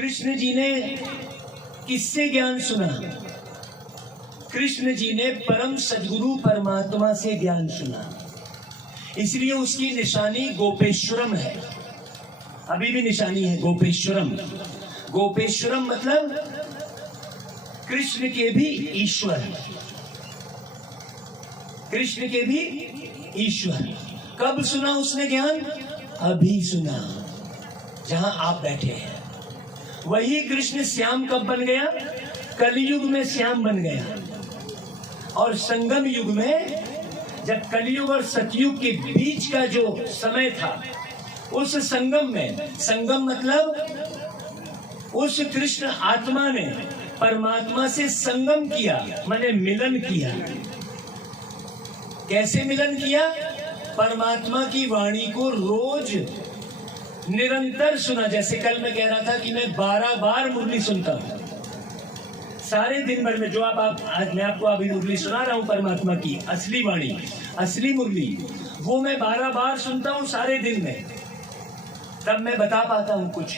कृष्ण जी ने किससे ज्ञान सुना? कृष्ण जी ने परम सद्गुरु परमात्मा से ज्ञान सुना, इसलिए उसकी निशानी गोपेश्वरम है। अभी भी निशानी है गोपेश्वरम। गोपेश्वरम मतलब कृष्ण के भी ईश्वर, कृष्ण के भी ईश्वर। कब सुना उसने ज्ञान? अभी सुना, जहां आप बैठे हैं। वही कृष्ण श्याम कब बन गया? कलयुग में श्याम बन गया। और संगम युग में, जब कलयुग और सतयुग के बीच का जो समय था, उस संगम में, संगम मतलब उस कृष्ण आत्मा ने परमात्मा से संगम किया, माने मिलन किया। कैसे मिलन किया? परमात्मा की वाणी को रोज निरंतर सुना। जैसे कल मैं कह रहा था कि मैं 12 बार मुरली सुनता हूं सारे दिन भर में। जो आप आज मैं आपको अभी मुरली सुना रहा हूं, परमात्मा की असली वाणी, असली मुरली, वो मैं 12 बार सुनता हूं सारे दिन में। तब मैं बता पाता हूं कुछ।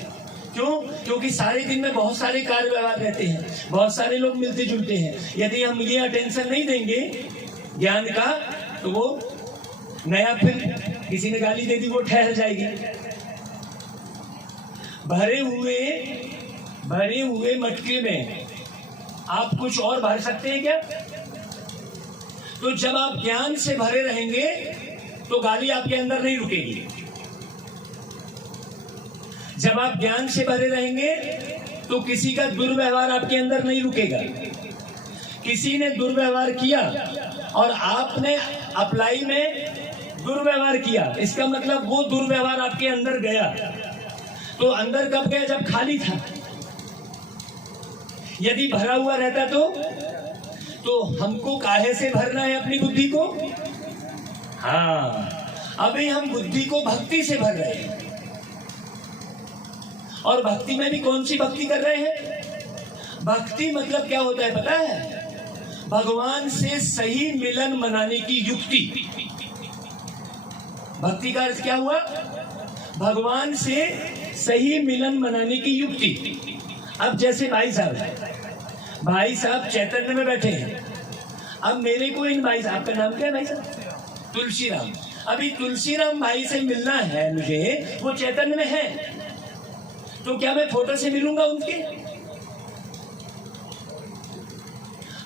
क्यों? क्योंकि सारे दिन में बहुत सारे कार्य व्यवहार रहते हैं, बहुत सारे लोग मिलते जुलते हैं। यदि हम ये अटेंशन नहीं देंगे ज्ञान का, तो वो नया, फिर किसी ने गाली दे दी, वो ठहर जाएगी। भरे हुए मटके में आप कुछ और भर सकते हैं क्या? तो जब आप ज्ञान से भरे रहेंगे तो गाली आपके अंदर नहीं रुकेगी। जब आप ज्ञान से भरे रहेंगे तो किसी का दुर्व्यवहार आपके अंदर नहीं रुकेगा। किसी ने दुर्व्यवहार किया और आपने अप्लाई में दुर्व्यवहार किया, इसका मतलब वो दुर्व्यवहार आपके अंदर गया। तो अंदर कब गया? जब खाली था। यदि भरा हुआ रहता तो हमको काहे से भरना है अपनी बुद्धि को? हाँ, अभी हम बुद्धि को भक्ति से भर रहे हैं। और भक्ति में भी कौन सी भक्ति कर रहे हैं? भक्ति मतलब क्या होता है पता है? भगवान से सही मिलन मनाने की युक्ति। भक्ति का अर्थ क्या हुआ? भगवान से सही मिलन मनाने की युक्ति। अब जैसे भाई साहब चैतन्य में बैठे हैं। अब मेरे को इन भाई साहब, आपका नाम क्या है भाई साहब? तुलसीराम। अभी तुलसीराम भाई से मिलना है मुझे, वो चैतन्य में है। तो क्या मैं फोटो से मिलूंगा उनके?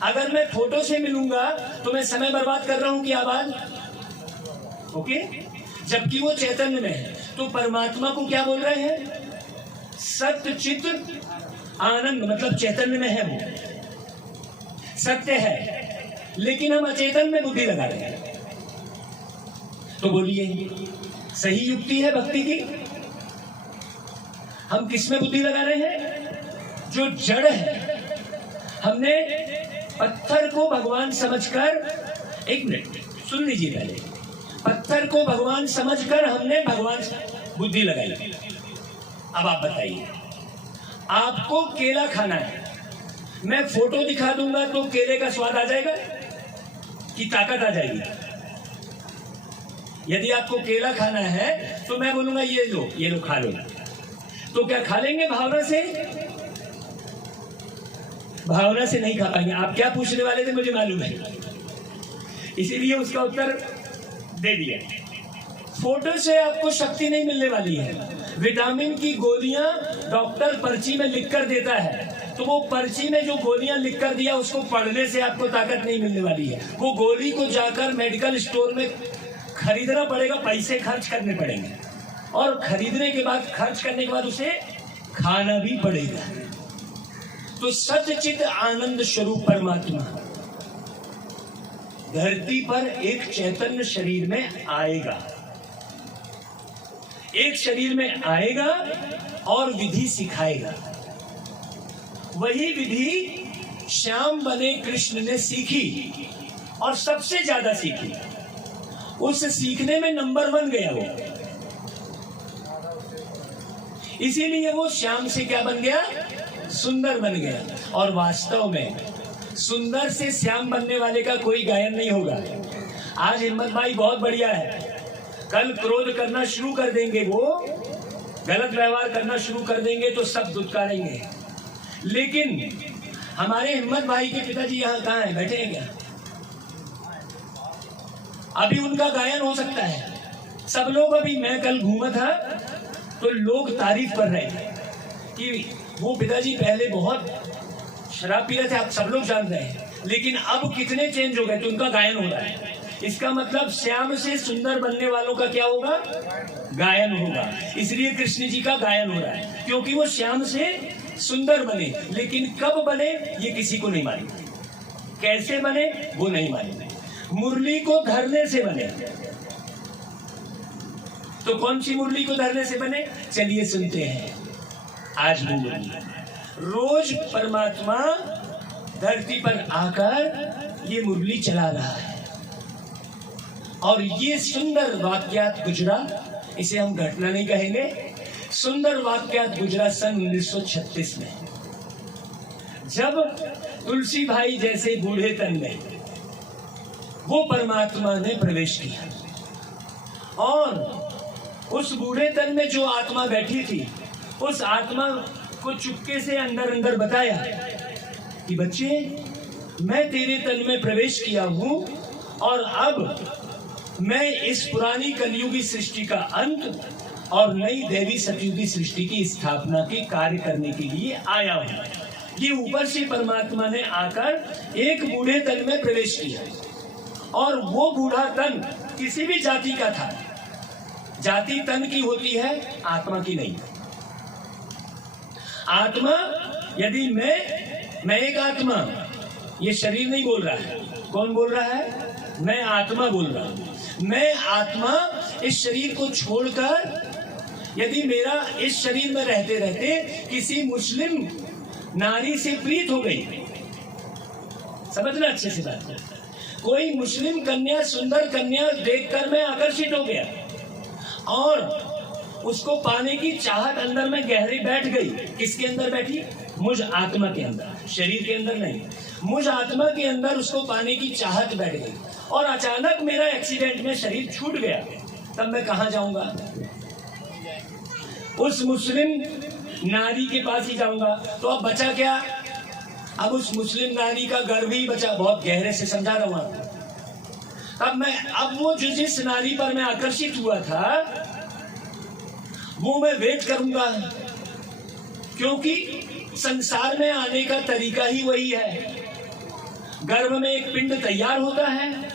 अगर मैं फोटो से मिलूंगा तो मैं समय बर्बाद कर रहा हूं कि आवाज? ओके। जबकि वो चैतन्य में है। तो परमात्मा को क्या बोल रहे हैं? सत्य चित आनंद, मतलब चैतन्य में है, वो सत्य है, लेकिन हम अचेतन में बुद्धि लगा रहे हैं। तो बोलिए, सही युक्ति है भक्ति की? हम किस में बुद्धि लगा रहे हैं? जो जड़ है। हमने पत्थर को भगवान समझकर, एक मिनट सुन लीजिए पहले, पत्थर को भगवान समझकर हमने भगवान बुद्धि लगाई। अब आप बताइए, आपको केला खाना है, मैं फोटो दिखा दूंगा तो केले का स्वाद आ जाएगा कि ताकत आ जाएगी? यदि आपको केला खाना है तो मैं बोलूंगा ये लो खा लो, तो क्या खा लेंगे भावना से? भावना से नहीं खा पाएंगे। आप क्या पूछने वाले थे मुझे मालूम है, इसीलिए उसका उत्तर दे दिया। फोटो से आपको शक्ति नहीं मिलने वाली है। विटामिन की गोलियां डॉक्टर पर्ची में लिख कर देता है, तो वो पर्ची में जो गोलियां लिख कर दिया उसको पढ़ने से आपको ताकत नहीं मिलने वाली है। वो गोली को जाकर मेडिकल स्टोर में खरीदना पड़ेगा, पैसे खर्च करने पड़ेंगे, और खरीदने के बाद, खर्च करने के बाद उसे खाना भी पड़ेगा। तो सच्चित आनंद स्वरूप परमात्मा धरती पर एक चैतन्य शरीर में आएगा, एक शरीर में आएगा और विधि सिखाएगा। वही विधि श्याम बने कृष्ण ने सीखी, और सबसे ज्यादा सीखी। उस सीखने में नंबर 1 गया वो, इसीलिए वो श्याम से क्या बन गया? सुंदर बन गया। और वास्तव में सुंदर से श्याम बनने वाले का कोई गायन नहीं होगा। आज हिम्मत भाई बहुत बढ़िया है, कल क्रोध करना शुरू कर देंगे वो, गलत व्यवहार करना शुरू कर देंगे तो सब दुत्कारेंगे। लेकिन हमारे हिम्मत भाई के पिताजी यहाँ कहाँ हैं, बैठे हैं क्या? अभी उनका गायन हो सकता है। सब लोग, अभी मैं कल घूमा था तो लोग तारीफ कर रहे थे कि वो पिताजी पहले बहुत शराब पी रहे थे, आप सब लोग जान रहे हैं, लेकिन अब कितने चेंज हो गए, तो उनका गायन हो रहा है। इसका मतलब श्याम से सुंदर बनने वालों का क्या होगा? गायन होगा। इसलिए कृष्ण जी का गायन हो रहा है, क्योंकि वो श्याम से सुंदर बने। लेकिन कब बने ये किसी को नहीं मालूम, कैसे बने वो नहीं मालूम। मुरली को धरने से बने। तो कौन सी मुरली को धरने से बने? चलिए सुनते हैं आज वो मुरली। रोज परमात्मा धरती पर आकर ये मुरली चला रहा है, और ये सुंदर वाक्यात गुजरा, इसे हम घटना नहीं कहेंगे, सुंदर वाक्यात गुजरा सन 1936 में, जब तुलसी भाई जैसे बूढ़े तन में वो परमात्मा ने प्रवेश किया। और उस बूढ़े तन में जो आत्मा बैठी थी, उस आत्मा को चुपके से अंदर अंदर बताया कि बच्चे, मैं तेरे तन में प्रवेश किया हूं, और अब मैं इस पुरानी कलयुगी सृष्टि का अंत और नई देवी सतयुगी सृष्टि की स्थापना के कार्य करने के लिए आया हूं। ये ऊपर से परमात्मा ने आकर एक बूढ़े तन में प्रवेश किया, और वो बूढ़ा तन किसी भी जाति का था। जाति तन की होती है, आत्मा की नहीं। आत्मा, यदि मैं एक आत्मा, ये शरीर नहीं बोल रहा है। कौन बोल रहा है? मैं आत्मा बोल रहा हूं। मैं आत्मा इस शरीर को छोड़कर, यदि मेरा इस शरीर में रहते रहते किसी मुस्लिम नारी से प्रीत हो गई, समझना अच्छे से बात, कोई मुस्लिम कन्या, सुंदर कन्या देखकर मैं आकर्षित हो गया और उसको पाने की चाहत अंदर में गहरी बैठ गई। किसके अंदर बैठी? मुझ आत्मा के अंदर, शरीर के अंदर नहीं। मुझ आत्मा के अंदर उसको पाने की चाहत बैठ गई, और अचानक मेरा एक्सीडेंट में शरीर छूट गया। तब मैं कहाँ जाऊंगा? उस मुस्लिम नारी के पास ही जाऊंगा। तो अब बचा क्या? अब उस मुस्लिम नारी का गर्भ ही बचा। बहुत गहरे से समझा रहा हूं आपको। अब वो जिस नारी पर मैं आकर्षित हुआ था, वो मैं वेट करूंगा, क्योंकि संसार में आने का तरीका ही वही है। गर्भ में एक पिंड तैयार होता है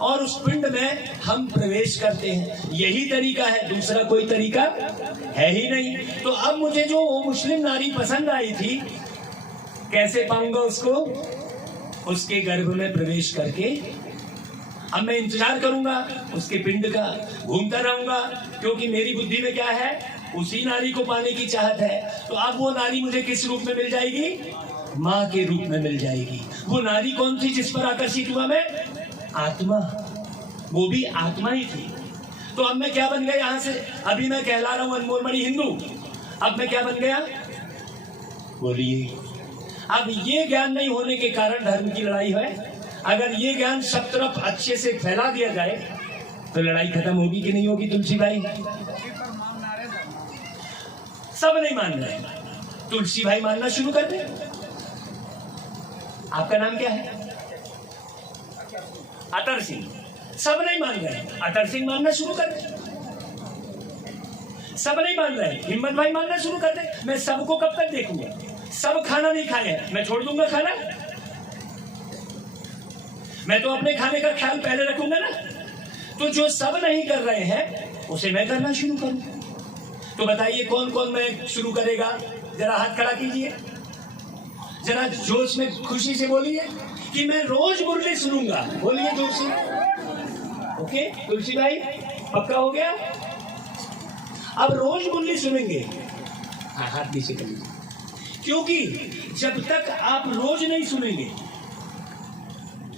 और उस पिंड में हम प्रवेश करते हैं। यही तरीका है, दूसरा कोई तरीका है ही नहीं। तो अब मुझे जो वो मुस्लिम नारी पसंद आई थी, कैसे पाऊंगा उसको? उसके गर्भ में प्रवेश करके। अब मैं इंतजार करूंगा उसके पिंड का, घूमता रहूंगा, क्योंकि मेरी बुद्धि में क्या है? उसी नारी को पाने की चाहत है। तो अब वो नारी मुझे किस रूप में मिल जाएगी? माँ के रूप में मिल जाएगी। वो नारी कौन थी जिस पर आकर्षित हुआ मैं? आत्मा। वो भी आत्मा ही थी। तो अब मैं क्या बन गया? यहां से अभी मैं कहला रहा हूं अनमोल मणि हिंदू, अब मैं क्या बन गया? बोलिए। अब ये ज्ञान नहीं होने के कारण धर्म की लड़ाई है। अगर ये ज्ञान सब तरफ अच्छे से फैला दिया जाए तो लड़ाई खत्म होगी कि नहीं होगी? तुलसी भाई, सब नहीं मान रहे, तुलसी भाई मानना शुरू कर दे। आपका नाम क्या है? अतर सिंह। सब नहीं मान रहे, अतर सिंह मानना शुरू कर दे। सब नहीं मान रहे, हिम्मत भाई मानना शुरू कर दे। मैं सबको कब तक देखूंगा? सब खाना नहीं खाए, मैं छोड़ दूंगा खाना? मैं तो अपने खाने का ख्याल पहले रखूंगा ना। तो जो सब नहीं कर रहे हैं उसे मैं करना शुरू करूं। तो बताइए कौन कौन मैं शुरू करेगा? जरा हाथ खड़ा कीजिए, जरा जोश में खुशी से बोलिए कि मैं रोज मुरली सुनूंगा। बोलिए जोश से। ओके तुलसी भाई, पक्का हो गया? अब रोज मुरली सुनेंगे। हाथ नीचे कर लीजिए, क्योंकि जब तक आप रोज नहीं सुनेंगे,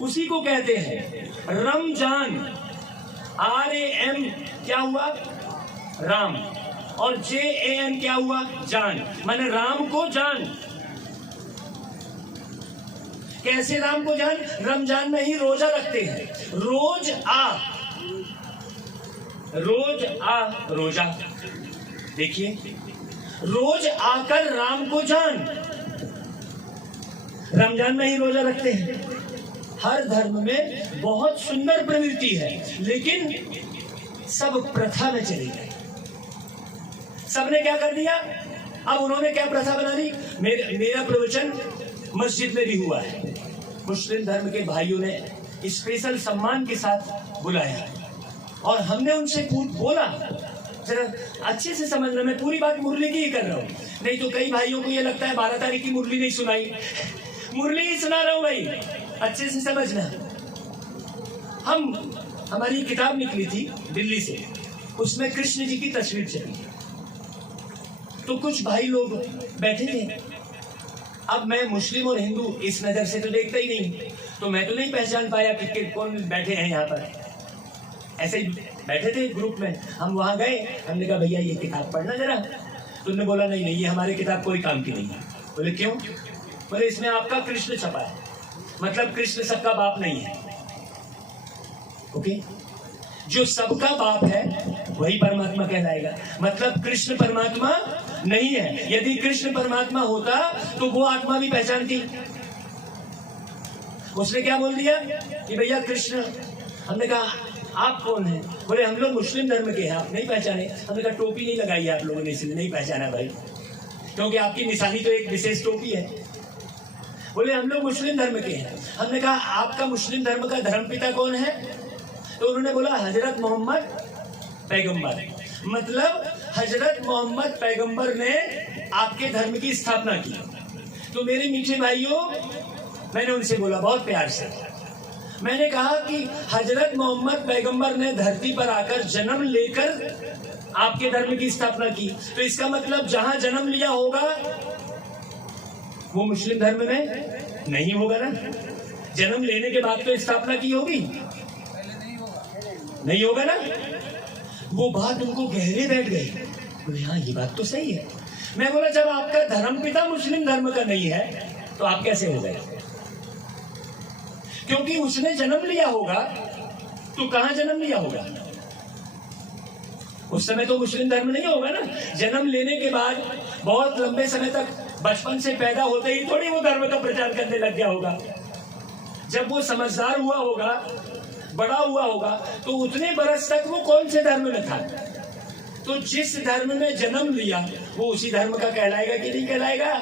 उसी को कहते हैं रमजान। RAM क्या हुआ? राम। और JAN क्या हुआ? जान। माने राम को जान। कैसे राम को जान? रमजान में ही रोजा रखते हैं। रोज आ रोजा। देखिए, रोज आकर राम को जान, रमजान में ही रोजा रखते हैं। हर धर्म में बहुत सुंदर प्रवृत्ति है, लेकिन सब प्रथा में चले गए। सबने क्या कर दिया? अब उन्होंने क्या प्रथा बना दी? मेरा प्रवचन मस्जिद में भी हुआ है। मुस्लिम धर्म के भाइयों ने स्पेशल सम्मान के साथ बुलाया और हमने उनसे बोला, जरा अच्छे से समझना, मैं पूरी बात मुरली की ही कर रहा हूँ, नहीं तो कई भाइयों को ये लगता है 12 तारीख की मुरली नहीं सुनाई। मुरली ही सुना रहा हूँ भाई, अच्छे से समझना। हमारी किताब निकली थी दिल्ली से, उसमें कृष्ण जी की तस्वीर चली, तो कुछ भाई लोग बैठे थे। अब मैं मुस्लिम और हिंदू इस नजर से तो देखता ही नहीं, तो मैं तो नहीं पहचान पाया कि कौन बैठे हैं यहाँ पर। ऐसे ही बैठे थे ग्रुप में, हम वहां गए, हमने कहा भैया ये किताब पढ़ना जरा। तो उन्होंने बोला नहीं नहीं, ये हमारी किताब कोई काम की नहीं है। बोले क्यों? बोले इसमें आपका कृष्ण छपा है, मतलब कृष्ण सबका बाप नहीं है। ओके, जो सबका बाप है वही परमात्मा कहलाएगा, मतलब कृष्ण परमात्मा नहीं है। यदि कृष्ण परमात्मा होता तो वो आत्मा भी पहचानती। उसने क्या बोल दिया कि भैया कृष्ण। हमने कहा आप कौन हैं? बोले हम लोग मुस्लिम धर्म के हैं, आप नहीं पहचाने? हमने कहा टोपी नहीं लगाई आप लोगों ने इसलिए नहीं पहचाना भाई, क्योंकि आपकी निशानी तो एक विशेष टोपी है। बोले हम लोग मुस्लिम धर्म के हैं। हमने कहा आपका मुस्लिम धर्म का धर्मपिता कौन है? तो उन्होंने बोला हजरत मोहम्मद पैगंबर, मतलब हजरत मोहम्मद पैगंबर ने आपके धर्म की स्थापना की। तो मेरे मीठे भाइयों, मैंने उनसे बोला बहुत प्यार से, मैंने कहा कि हजरत मोहम्मद पैगंबर ने धरती पर आकर जन्म लेकर आपके धर्म की स्थापना की, तो इसका मतलब जहां जन्म लिया होगा वो मुस्लिम धर्म में नहीं होगा ना। जन्म लेने के बाद तो स्थापना की होगी, नहीं होगा ना। वो बात उनको गहरे बैठ गई। बोले हाँ ये बात तो सही है। मैं बोला जब आपका धर्मपिता मुस्लिम धर्म का नहीं है तो आप कैसे हो गए? क्योंकि उसने जन्म लिया होगा तो कहां जन्म लिया होगा? उस समय तो मुस्लिम धर्म नहीं होगा ना। जन्म लेने के बाद बहुत लंबे समय तक, बचपन से पैदा होते ही थोड़ी वो धर्म का प्रचार करने लग गया होगा। जब वो समझदार हुआ होगा, बड़ा हुआ होगा, तो उतने बरस तक वो कौन से धर्म में था? तो जिस धर्म में जन्म लिया वो उसी धर्म का कहलाएगा कि नहीं कहलाएगा?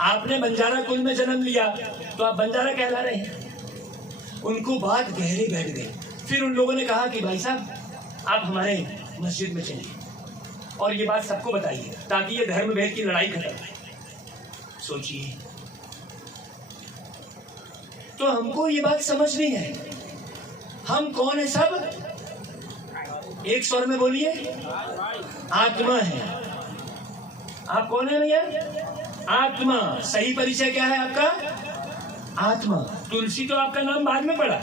आपने बंजारा कुल में जन्म लिया तो आप बंजारा कहला रहे हैं। उनको बात गहरे बैठ गई। फिर उन लोगों ने कहा कि भाई साहब आप हमारे मस्जिद में चलिए और ये बात सबको बताइए ताकि ये धर्म भेद की लड़ाई खत्म हो। सोचिए, तो हमको ये बात समझनी है हम कौन है? सब एक स्वर में बोलिए, आत्मा है। आप कौन है भैया? आत्मा। सही परिचय क्या है आपका? आत्मा। तुलसी तो आपका नाम बाद में पड़ा,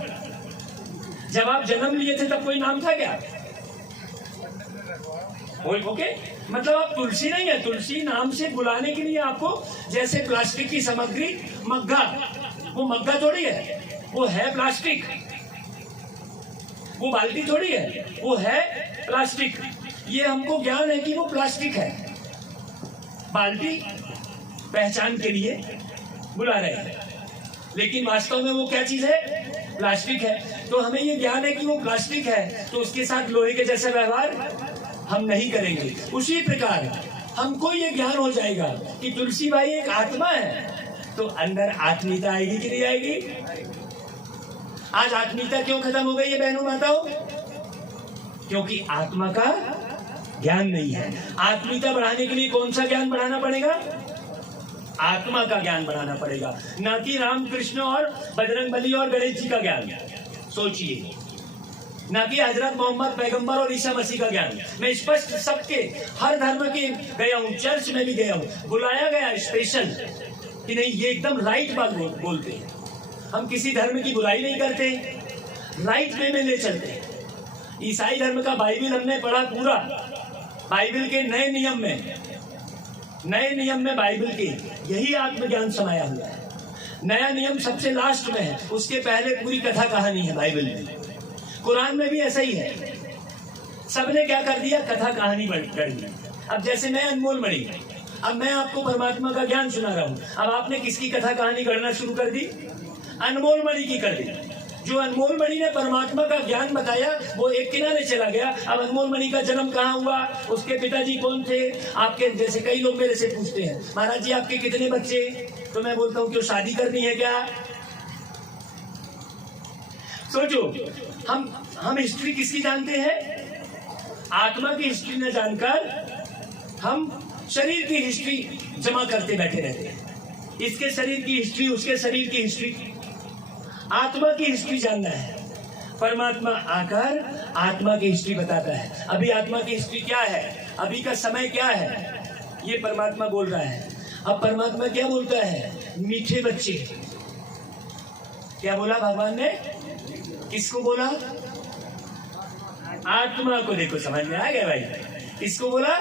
जब आप जन्म लिए थे तब कोई नाम था क्या? ओके, मतलब आप तुलसी नहीं है। तुलसी नाम से बुलाने के लिए आपको, जैसे प्लास्टिक की सामग्री मग्गा, वो मग्गा थोड़ी है, वो है प्लास्टिक। वो बाल्टी थोड़ी है, वो है प्लास्टिक। ये हमको ज्ञान है कि वो प्लास्टिक है। बाल्टी पहचान के लिए बुला रहे हैं, लेकिन वास्तव में वो क्या चीज है? प्लास्टिक है। तो हमें ये ज्ञान है कि वो प्लास्टिक है, तो उसके साथ लोहे के जैसा व्यवहार हम नहीं करेंगे। उसी प्रकार हमको ये ज्ञान हो जाएगा कि तुलसी भाई एक आत्मा है, तो अंदर आत्मीयता आएगी कि नहीं आएगी? आज आत्मीयता क्यों खत्म हो गई है बहनों माताओं? क्योंकि आत्मा का ज्ञान नहीं है। आत्मीयता बढ़ाने के लिए कौन सा ज्ञान बढ़ाना पड़ेगा? आत्मा का ज्ञान बढ़ाना पड़ेगा, ना कि राम कृष्ण और बजरंगबली और गणेश जी का ज्ञान। सोचिए, ना कि हजरत मोहम्मद पैगंबर और ईसा मसीह का ज्ञान। मैं स्पष्ट सबके, हर धर्म के गया हूँ, चर्च में भी गया हूँ, बुलाया गया स्पेशल कि नहीं ये एकदम राइट बात बोलते हैं। हम किसी धर्म की बुराई नहीं करते, राइट वे में ले चलते हैं। ईसाई धर्म का बाइबिल हमने पढ़ा पूरा, बाइबिल के नए नियम में बाइबिल के यही आत्मज्ञान समाया हुआ है। नया नियम सबसे लास्ट में है, उसके पहले पूरी कथा कहानी है बाइबिल में। कुरान में भी ऐसा ही है। सबने क्या कर दिया, कथा कहानी कर दी। अब जैसे मैं अनमोल मणि, अब मैं आपको परमात्मा का ज्ञान सुना रहा हूँ, अब आपने किसकी कथा कहानी गढ़ना शुरू कर दी, अनमोल मणि की कर दी। जो अनमोल मणि ने परमात्मा का ज्ञान बताया वो एक किनारे चला गया। अब अनमोल मणि का जन्म कहाँ हुआ, उसके पिताजी कौन थे, आपके जैसे कई लोग मेरे से पूछते हैं महाराज जी आपके कितने बच्चे, तो मैं बोलता हूँ क्यों शादी करनी है क्या। सोचो, हम हिस्ट्री किसकी जानते हैं, आत्मा की हिस्ट्री न जानकर हम शरीर की हिस्ट्री जमा करते बैठे रहते हैं। इसके शरीर की हिस्ट्री, उसके शरीर की हिस्ट्री, आत्मा की हिस्ट्री जानना है। परमात्मा आकर आत्मा की हिस्ट्री बताता है। अभी आत्मा की हिस्ट्री क्या है, अभी का समय क्या है, ये परमात्मा बोल रहा है। अब परमात्मा क्या बोलता है, मीठे बच्चे। क्या बोला भगवान ने, किसको बोला, आत्मा को। देखो समझ में आ गया भाई, किसको बोला,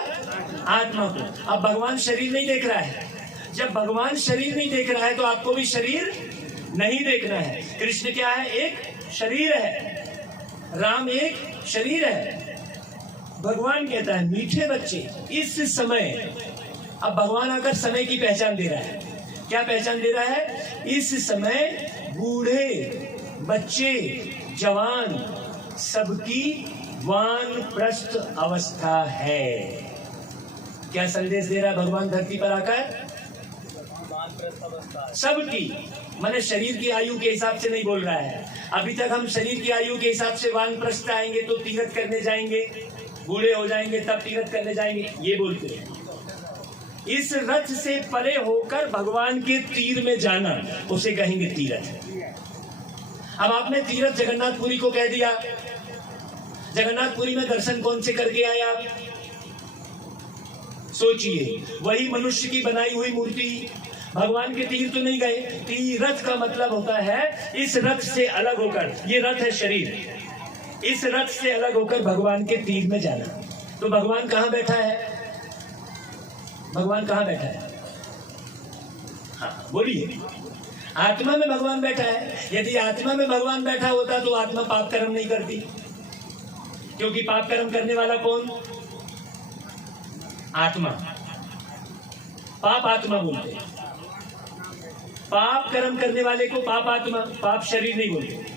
आत्मा को। अब भगवान शरीर नहीं देख रहा है, जब भगवान शरीर नहीं देख रहा है तो आपको भी शरीर नहीं देखना है। कृष्ण क्या है, एक शरीर है, राम एक शरीर है। भगवान कहता है मीठे बच्चे इस समय, अब भगवान आकर समय की पहचान दे रहा है। क्या पहचान दे रहा है, इस समय बूढ़े बच्चे जवान सबकी वानप्रस्थ अवस्था है। क्या संदेश दे रहा है भगवान धरती पर आकर, सबकी, माने शरीर की आयु के हिसाब से नहीं बोल रहा है। अभी तक हम शरीर की आयु के हिसाब से वानप्रस्थ आएंगे तो तीर्थ करने जाएंगे, बूढ़े हो जाएंगे तब तीर्थ करने जाएंगे, ये बोलते हैं। इस रथ से परे होकर भगवान के तीर में जाना उसे कहेंगे तीर्थ। अब आपने तीर्थ जगन्नाथपुरी को कह दिया, जगन्नाथपुरी में दर्शन कौन से करके आए आप, सोचिए, वही मनुष्य की बनाई हुई मूर्ति, भगवान के तीर तो नहीं गए। तीर्थ का मतलब होता है इस रथ से अलग होकर, ये रथ है शरीर, इस रथ से अलग होकर भगवान के तीर में जाना। तो भगवान कहाँ बैठा है, भगवान कहाँ बैठा है, हाँ बोलिए, आत्मा में भगवान बैठा है। यदि आत्मा में भगवान बैठा होता तो आत्मा पाप कर्म नहीं करती, क्योंकि पाप कर्म करने वाला कौन, आत्मा। पाप आत्मा बोलते हैं, पाप कर्म करने वाले को पाप आत्मा, पाप शरीर नहीं बोलते।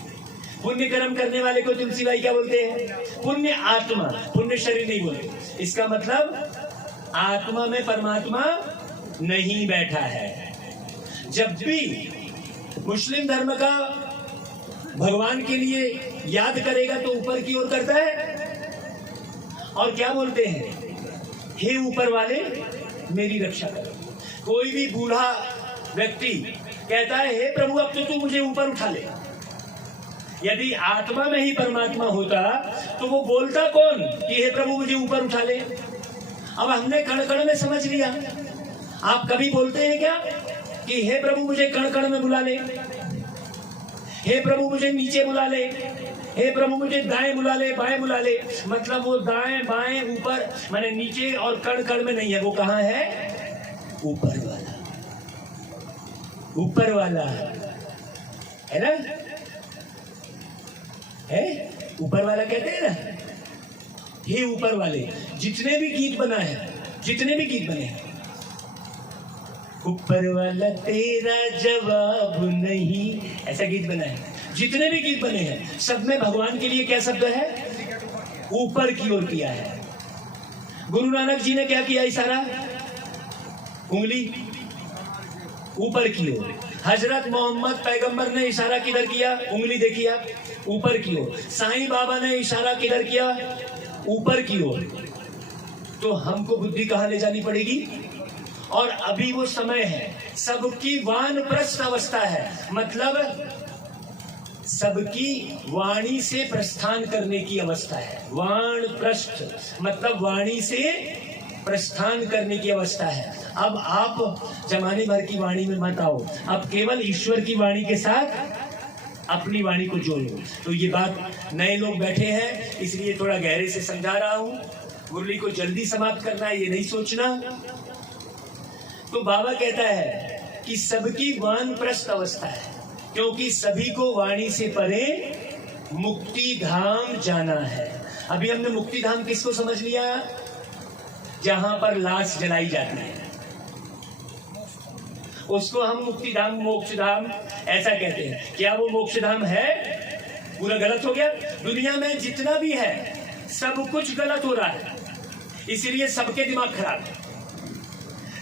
पुण्य कर्म करने वाले को तुलसी भाई क्या बोलते हैं, पुण्य आत्मा, पुण्य शरीर नहीं बोलते। इसका मतलब आत्मा में परमात्मा नहीं बैठा है। जब भी मुस्लिम धर्म का भगवान के लिए याद करेगा तो ऊपर की ओर करता है, और क्या बोलते हैं, हे ऊपर वाले मेरी रक्षा करो। कोई भी बूढ़ा व्यक्ति कहता है हे प्रभु अब तो तू मुझे ऊपर उठा ले। यदि आत्मा में ही परमात्मा होता तो वो बोलता कौन कि हे प्रभु मुझे ऊपर उठा ले। अब हमने कण कण में समझ लिया। आप कभी बोलते हैं क्या कि हे प्रभु मुझे कण कण में बुला ले, हे प्रभु मुझे नीचे बुला ले, हे प्रभु मुझे दाएं बुला ले, बाएं बुला ले। मतलब वो दाएं बाएं ऊपर माने नीचे और कण कण में नहीं है, वो कहाँ है, ऊपर वाला, ऊपर वाला है ना, है ऊपर वाला कहते हैं ना। हे ऊपर वाले, जितने भी गीत बना है, जितने भी गीत बने हैं, ऊपर वाला तेरा जवाब नहीं, ऐसा गीत बना है। जितने भी गीत बने हैं सब में भगवान के लिए क्या शब्द है, ऊपर की ओर किया है। गुरु नानक जी ने क्या किया, इशारा, उंगली ऊपर की ओर। हजरत मोहम्मद पैगंबर ने इशारा किधर किया, उंगली देखिए आप, ऊपर की ओर। साईं बाबा ने इशारा किधर किया, ऊपर की ओर। तो हमको बुद्धि कहाँ ले जानी पड़ेगी। और अभी वो समय है, सबकी वानप्रस्थ अवस्था है, मतलब सबकी वाणी से प्रस्थान करने की अवस्था है। वानप्रस्थ मतलब वाणी से प्रस्थान करने की अवस्था है। अब आप जमाने भर की वाणी में मत आओ, अब केवल ईश्वर की वाणी के साथ अपनी वाणी को जोड़ो। तो ये बात नए लोग बैठे हैं इसलिए थोड़ा गहरे से समझा रहा हूँ। मुरली को जल्दी समाप्त करना है ये नहीं सोचना। तो बाबा कहता है कि सबकी वानप्रस्थ अवस्था है, क्योंकि सभी को वाणी से परे मुक्ति धाम जाना है। अभी हमने मुक्ति धाम किसको समझ लिया? जहां पर लाश जलाई जाती है उसको हम मुक्ति धाम, मोक्ष धाम ऐसा कहते हैं। क्या वो मोक्ष धाम है? पूरा गलत हो गया। दुनिया में जितना भी है सब कुछ गलत हो रहा है, इसीलिए सबके दिमाग खराब है,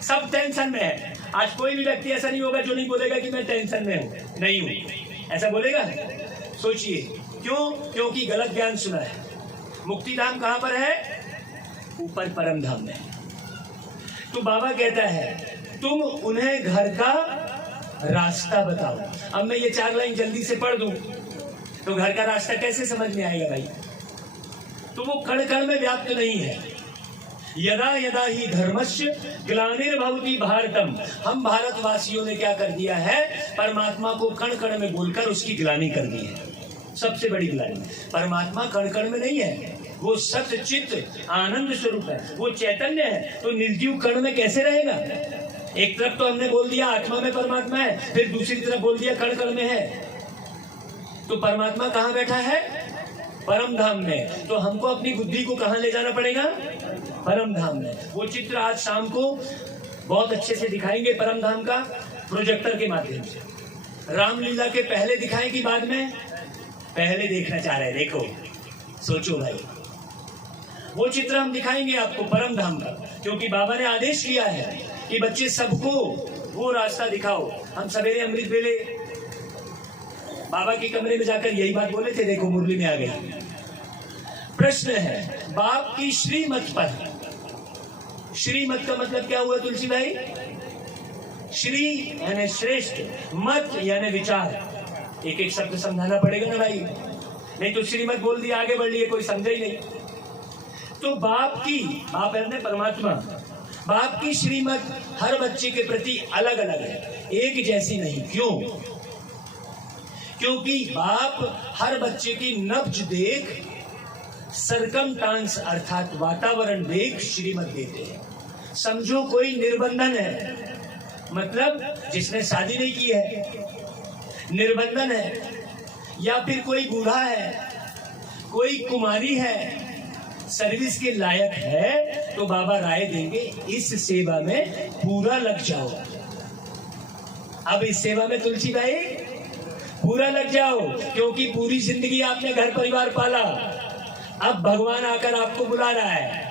सब टेंशन में है। आज कोई भी व्यक्ति ऐसा नहीं होगा जो नहीं बोलेगा कि मैं टेंशन में हूं, नहीं हूं, ऐसा बोलेगा? सोचिए क्यों? क्योंकि गलत ज्ञान सुना है। मुक्ति धाम कहां पर है? ऊपर परम धाम में। तो बाबा कहता है तुम उन्हें घर का रास्ता बताओ। अब मैं ये 4 लाइन जल्दी से पढ़ दूं तो घर का रास्ता कैसे समझ में आएगा भाई? तो वो कण कण में व्याप्त नहीं है। यदा यदा ही धर्मस्य ग्लानिर्भवति भारतम। हम भारतवासियों ने क्या कर दिया है? परमात्मा को कण कण में बोलकर उसकी ग्लानि कर दी है। सबसे बड़ी ग्लानि। परमात्मा कण कण में नहीं है, वो सत्य चित्त आनंद स्वरूप है, वो चैतन्य है। तो निर्जीव कण में कैसे रहेगा? एक तरफ तो हमने बोल दिया आत्मा में परमात्मा है, फिर दूसरी तरफ बोल दिया कण कण में है। तो परमात्मा कहाँ बैठा है? परम धाम में। तो हमको अपनी बुद्धि को कहाँ ले जाना पड़ेगा? परम धाम में। वो चित्र आज शाम को बहुत अच्छे से दिखाएंगे परम धाम का, प्रोजेक्टर के माध्यम से। रामलीला के पहले दिखाएं कि बाद में? पहले देखना चाह रहे हैं, देखो, सोचो भाई। वो चित्र हम दिखाएंगे आपको परम धाम का, क्योंकि बाबा ने आदेश किया है कि बच्चे सबको वो रास्ता दिखाओ। हम सवेरे अमृत वेले बाबा के कमरे में जाकर यही बात बोले थे, देखो मुरली में आ गई। प्रश्न है, बाप की श्रीमत पर। श्रीमत का मतलब क्या हुआ तुलसी भाई? श्री यानी श्रेष्ठ, मत यानी विचार। एक एक शब्द समझाना पड़ेगा ना भाई, नहीं तो श्रीमत बोल दिया आगे बढ़ लिए, कोई समझे ही नहीं। तो बाप की, बाप यानी परमात्मा, बाप की श्रीमत हर बच्चे के प्रति अलग अलग है, एक जैसी नहीं। क्यों? क्योंकि बाप हर बच्चे की नब्ज देख, सरकमस्टांस अर्थात वातावरण देख श्रीमत देते हैं। समझो कोई निर्बंधन है, मतलब जिसने शादी नहीं की है, निर्बंधन है, या फिर कोई बूढ़ा है, कोई कुमारी है, सर्विस के लायक है, तो बाबा राय देंगे इस सेवा में पूरा लग जाओ। अब इस सेवा में तुलसी भाई पूरा लग जाओ, क्योंकि पूरी जिंदगी आपने घर परिवार पाला। अब भगवान आकर आपको बुला रहा है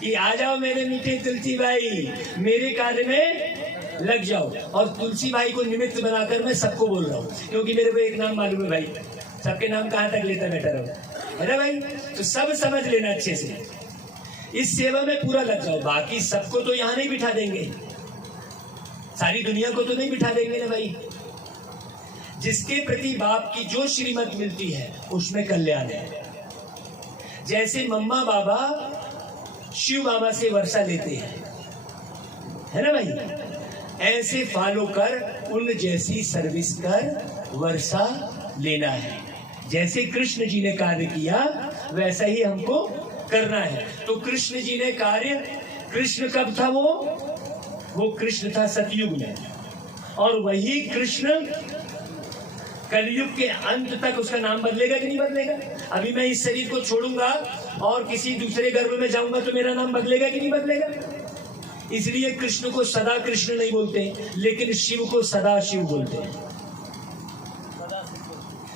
कि आ जाओ मेरे मीठे तुलसी भाई, मेरे कार्य में लग जाओ। और तुलसी भाई को निमित्त बनाकर मैं सबको बोल रहा हूँ, क्योंकि मेरे को एक नाम मालूम है भाई, सबके नाम कहाँ तक लेता बैठा रहो, है ना भाई? तो सब समझ लेना अच्छे से, इस सेवा में पूरा लग जाओ। बाकी सबको तो यहाँ नहीं बिठा देंगे, सारी दुनिया को तो नहीं बिठा देंगे ना भाई। जिसके प्रति बाप की जो श्रीमत मिलती है उसमें कल्याण है। जैसे मम्मा बाबा शिव बाबा से वर्षा लेते हैं, है ना भाई? ऐसे फॉलो कर, उन जैसी सर्विस कर, वर्षा लेना है। जैसे कृष्ण जी ने कार्य किया वैसा ही हमको करना है। तो कृष्ण जी ने कार्य, कृष्ण कब था? वो कृष्ण था सतयुग में, और वही कृष्ण कलयुग के अंत तक उसका नाम बदलेगा कि नहीं बदलेगा? अभी मैं इस शरीर को छोड़ूंगा और किसी दूसरे गर्भ में जाऊंगा तो मेरा नाम बदलेगा कि नहीं बदलेगा? इसलिए कृष्ण को सदा कृष्ण नहीं बोलते, लेकिन शिव को सदा शिव बोलते हैं।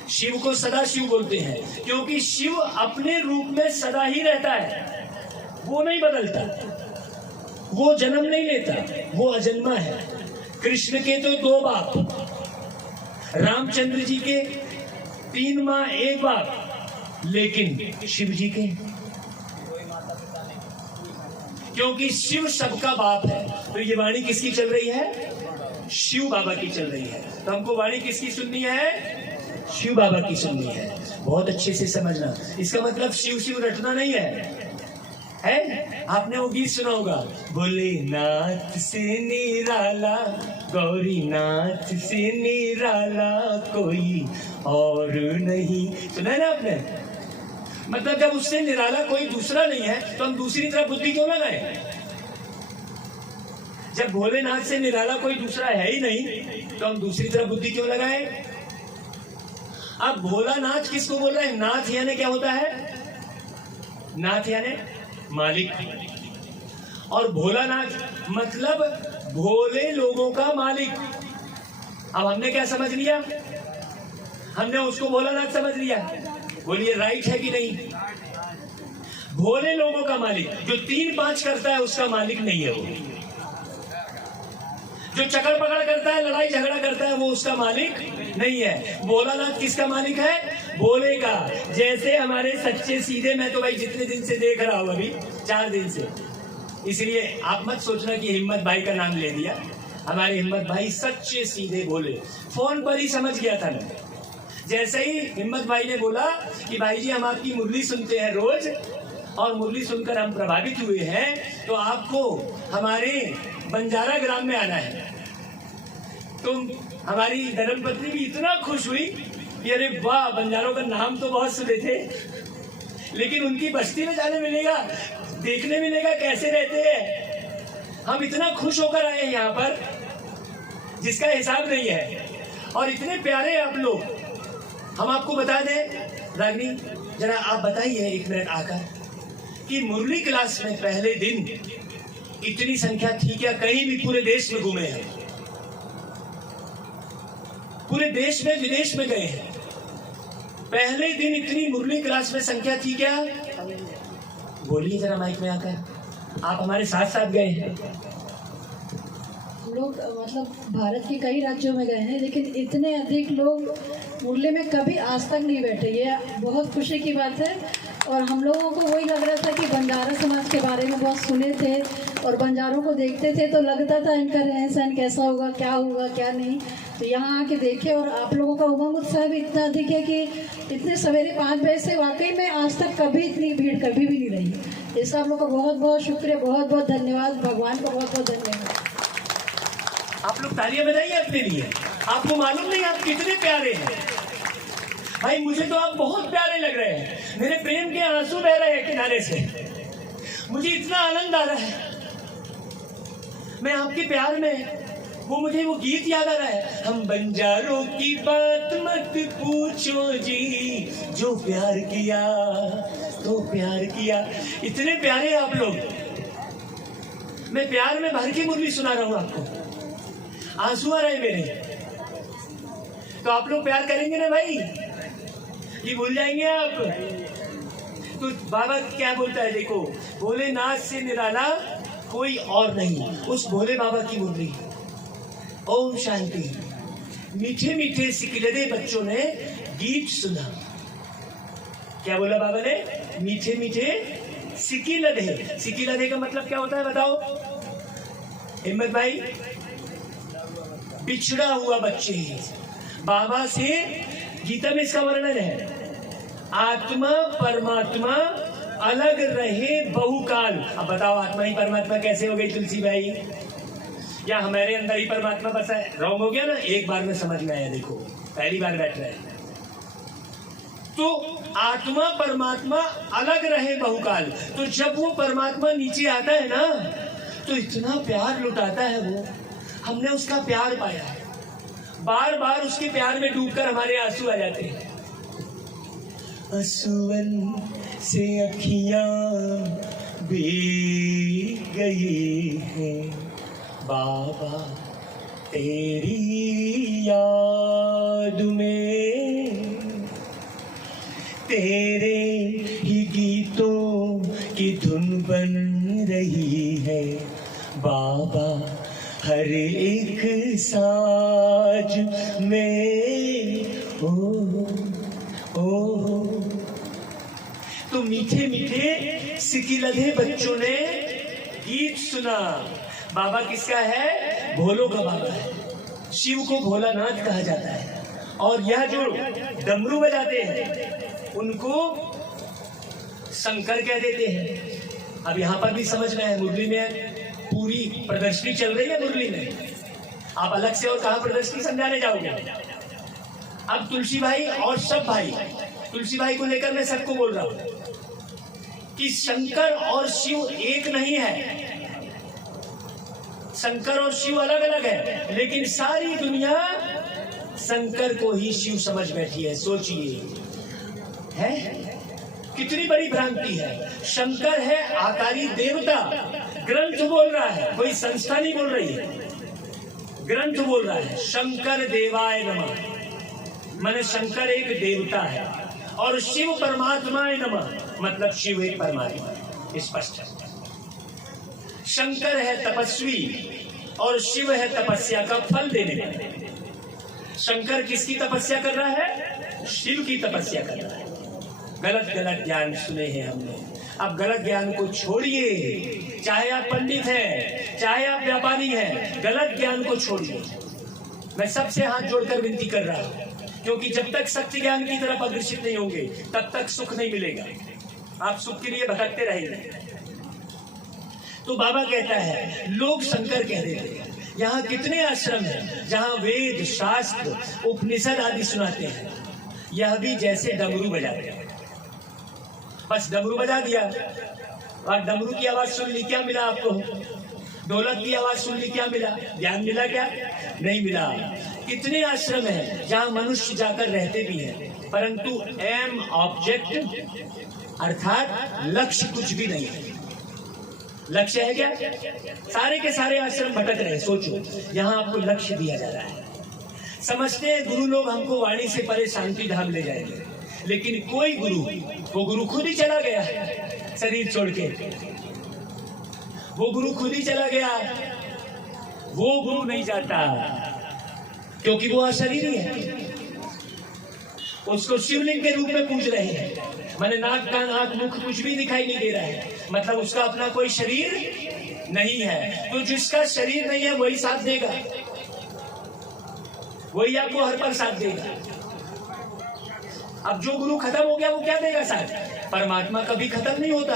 शिव को सदा शिव बोलते हैं क्योंकि शिव अपने रूप में सदा ही रहता है, वो नहीं बदलता, वो जन्म नहीं लेता, वो अजन्मा है। कृष्ण के तो 2 बाप, रामचंद्र जी के 3 माँ 1 बाप, लेकिन शिव जी के, क्योंकि शिव सबका बाप है। तो ये वाणी किसकी चल रही है? शिव बाबा की चल रही है। तो हमको वाणी किसकी सुननी है? शिव बाबा की सुननी है। बहुत अच्छे से समझना, इसका मतलब शिव शिव रटना नहीं है? आपने वो गीत सुना होगा, बोले नाथ से निराला, गौरी नाथ से निराला कोई और नहीं। सुना है ना आपने? मतलब जब उससे निराला कोई दूसरा नहीं है तो हम दूसरी तरफ बुद्धि क्यों लगाएं? जब भोलेनाथ से निराला कोई दूसरा है ही नहीं तो हम दूसरी तरफ बुद्धि क्यों लगाएं? अब भोलानाथ किसको बोल रहे हैं? नाथ यानी क्या होता है? नाथ यानी मालिक, और भोलानाथ मतलब भोले लोगों का मालिक। अब हमने क्या समझ लिया? हमने उसको भोलानाथ समझ लिया। बोलिए राइट है कि नहीं? भोले लोगों का मालिक, जो 3-5 करता है उसका मालिक नहीं है वो। जो चकड़ पकड़ करता है, लड़ाई झगड़ा करता है, वो उसका मालिक नहीं है। भोलानाथ किसका मालिक है? भोले का। जैसे हमारे सच्चे सीधे, मैं तो भाई जितने दिन से देख रहा हूं, अभी 4 दिन से, इसलिए आप मत सोचना कि हिम्मत भाई का नाम ले दिया। हमारे हिम्मत भाई सच्चे सीधे भोले। फोन पर ही समझ गया था मैं। जैसे ही हिम्मत भाई ने बोला कि भाई जी हम आपकी मुरली सुनते हैं रोज, और मुरली सुनकर हम प्रभावित हुए हैं, तो आपको हमारे बंजारा ग्राम में आना है। तो हमारी धर्मपत्नी भी इतना खुश हुई कि अरे वाह, बंजारों का नाम तो बहुत सुने थे, लेकिन उनकी बस्ती में जाने मिलेगा, देखने मिलेगा कैसे रहते हैं। हम इतना खुश होकर आए हैं यहाँ पर जिसका हिसाब नहीं है, और इतने प्यारे आप लोग। हम आपको बता दें, रागिनी जरा आप बताइए 1 मिनट आकर कि मुरली क्लास में पहले दिन इतनी संख्या थी क्या? कहीं भी पूरे देश में घूमे हैं, पूरे देश में विदेश में गए हैं, पहले दिन इतनी मुरली क्लास में संख्या थी क्या? बोलिए जरा माइक में आकर, आप हमारे साथ साथ गए हैं। हम लोग मतलब भारत के कई राज्यों में गए हैं, लेकिन इतने अधिक लोग मुरली में कभी आज तक नहीं बैठे। ये बहुत खुशी की बात है। और हम लोगों को वही लग रहा था कि बंजारा समाज के बारे में बहुत सुने थे, और बंजारों को देखते थे तो लगता था इनका रहन सहन कैसा होगा, क्या नहीं। तो यहाँ आके देखे, और आप लोगों का उमंग उत्साह भी इतना अधिक है कि इतने सवेरे 5 बजे से वाकई में आज तक कभी इतनी भीड़ कभी भी नहीं रही। इसका आप लोग का बहुत बहुत शुक्रिया, बहुत बहुत धन्यवाद, भगवान का बहुत बहुत धन्यवाद। आप लोग तालियां बजाइए अपने लिए। आपको मालूम नहीं आप कितने प्यारे हैं भाई। मुझे तो आप बहुत प्यारे लग रहे हैं। मेरे प्रेम के आंसू बह रहे हैं किनारे से। मुझे इतना आनंद आ रहा है। मैं आपके प्यार में, मुझे वो गीत याद आ रहा है, हम बंजारों की बात मत पूछो जी, जो प्यार किया तो प्यार किया। इतने प्यारे आप लोग। मैं प्यार में भर की मुरली सुना रहा हूं आपको, आंसू आ रहे हैं मेरे। तो आप लोग प्यार करेंगे ना भाई? ये भूल जाएंगे आप? तो बाबा क्या बोलता है देखो, भोलेनाथ से निराला कोई और नहीं, उस भोले बाबा की मुरली। ओम शांति। मीठे मीठे सिकिलदे बच्चों ने गीत सुना। क्या बोला बाबा ने? मीठे मीठे सिकिलदे। सिकिलदे का मतलब क्या होता है बताओ हिम्मत भाई? बिछड़ा हुआ बच्चे। बाबा से गीता में इसका वर्णन है, आत्मा परमात्मा अलग रहे बहुकाल। अब बताओ आत्मा ही परमात्मा कैसे हो गई तुलसी भाई? या हमारे अंदर ही परमात्मा बसा है? रॉन्ग हो गया ना? एक बार में समझ में आया। देखो पहली बार बैठ रहे हैं। तो आत्मा परमात्मा अलग रहे बहुकाल। तो जब वो परमात्मा नीचे आता है ना, तो इतना प्यार लुटाता है वो। हमने उसका प्यार पाया है। बार बार उसके प्यार में डूबकर हमारे आंसू आ जाते हैं। असुवन से अखियां भीग गई हैं बाबा तेरी याद में, तेरे ही गीतों की धुन बन रही है बाबा हर एक साज में। ओ तो मीठे मीठे सिकिलधे बच्चों ने गीत सुना। बाबा किसका है? भोलों का बाबा है। शिव को भोलानाथ कहा जाता है। और यह जो डमरू बजाते हैं उनको शंकर कह देते हैं। अब यहाँ पर भी समझ में है, मुरली में पूरी प्रदर्शनी चल रही है। मुरली में आप अलग से और कहाँ प्रदर्शनी समझाने जाओगे? अब तुलसी भाई और सब भाई, तुलसी भाई को लेकर मैं सबको बोल रहा हूं कि शंकर और शिव एक नहीं है। शंकर और शिव अलग अलग है, लेकिन सारी दुनिया शंकर को ही शिव समझ बैठी है। सोचिए, है कितनी बड़ी भ्रांति है। शंकर है आकारी देवता, ग्रंथ बोल रहा है, कोई संस्था नहीं बोल रही है, ग्रंथ बोल रहा है शंकर देवाय नमः, माने शंकर एक देवता है, और शिव परमात्माय नमः मतलब शिव एक परमात्मा है। स्पष्ट है। शंकर है तपस्वी और शिव है तपस्या का फल देने वाला। शंकर किसकी तपस्या कर रहा है? शिव की तपस्या कर रहा है। गलत गलत ज्ञान सुने हैं हमने, अब गलत ज्ञान को छोड़िए। चाहे आप पंडित हैं, चाहे आप व्यापारी हैं, गलत ज्ञान को छोड़िए। मैं सबसे हाथ जोड़कर विनती कर रहा हूं, क्योंकि जब तक सत्य ज्ञान की तरफ अग्रसित नहीं होंगे तब तक सुख नहीं मिलेगा। आप सुख के लिए भटकते रहेंगे। तो बाबा कहता है, लोग शंकर कह देते हैं। यहाँ कितने आश्रम हैं जहाँ वेद शास्त्र उपनिषद आदि सुनाते हैं। यह भी जैसे डमरू बजाते हैं, बस डमरू बजा दिया और डमरू की आवाज सुन ली, क्या मिला आपको? ढोलक की आवाज सुन ली, क्या मिला? ज्ञान मिला क्या? नहीं मिला। कितने आश्रम हैं जहाँ मनुष्य जाकर रहते भी हैं, परंतु एम ऑब्जेक्ट अर्थात लक्ष्य कुछ भी नहीं है। लक्ष्य है क्या? सारे के सारे आश्रम भटक रहे। सोचो, यहाँ आपको लक्ष्य दिया जा रहा है। समझते हैं गुरु लोग हमको वाणी से परे शांति धाम ले जाएंगे, लेकिन कोई गुरु, वो गुरु खुद ही चला गया शरीर छोड़ के। वो गुरु खुद ही चला गया, वो गुरु नहीं जाता, क्योंकि वो अशरीरी है। उसको शिवलिंग के रूप में पूज रहे हैं, माने नाक कान आंख मुख कुछ भी दिखाई नहीं दे रहा है, मतलब उसका अपना कोई शरीर नहीं है। तो जिसका शरीर नहीं है वही साथ देगा, वही आपको हर पल साथ देगा। अब जो गुरु खत्म हो गया वो क्या देगा साथ? परमात्मा कभी खत्म नहीं होता।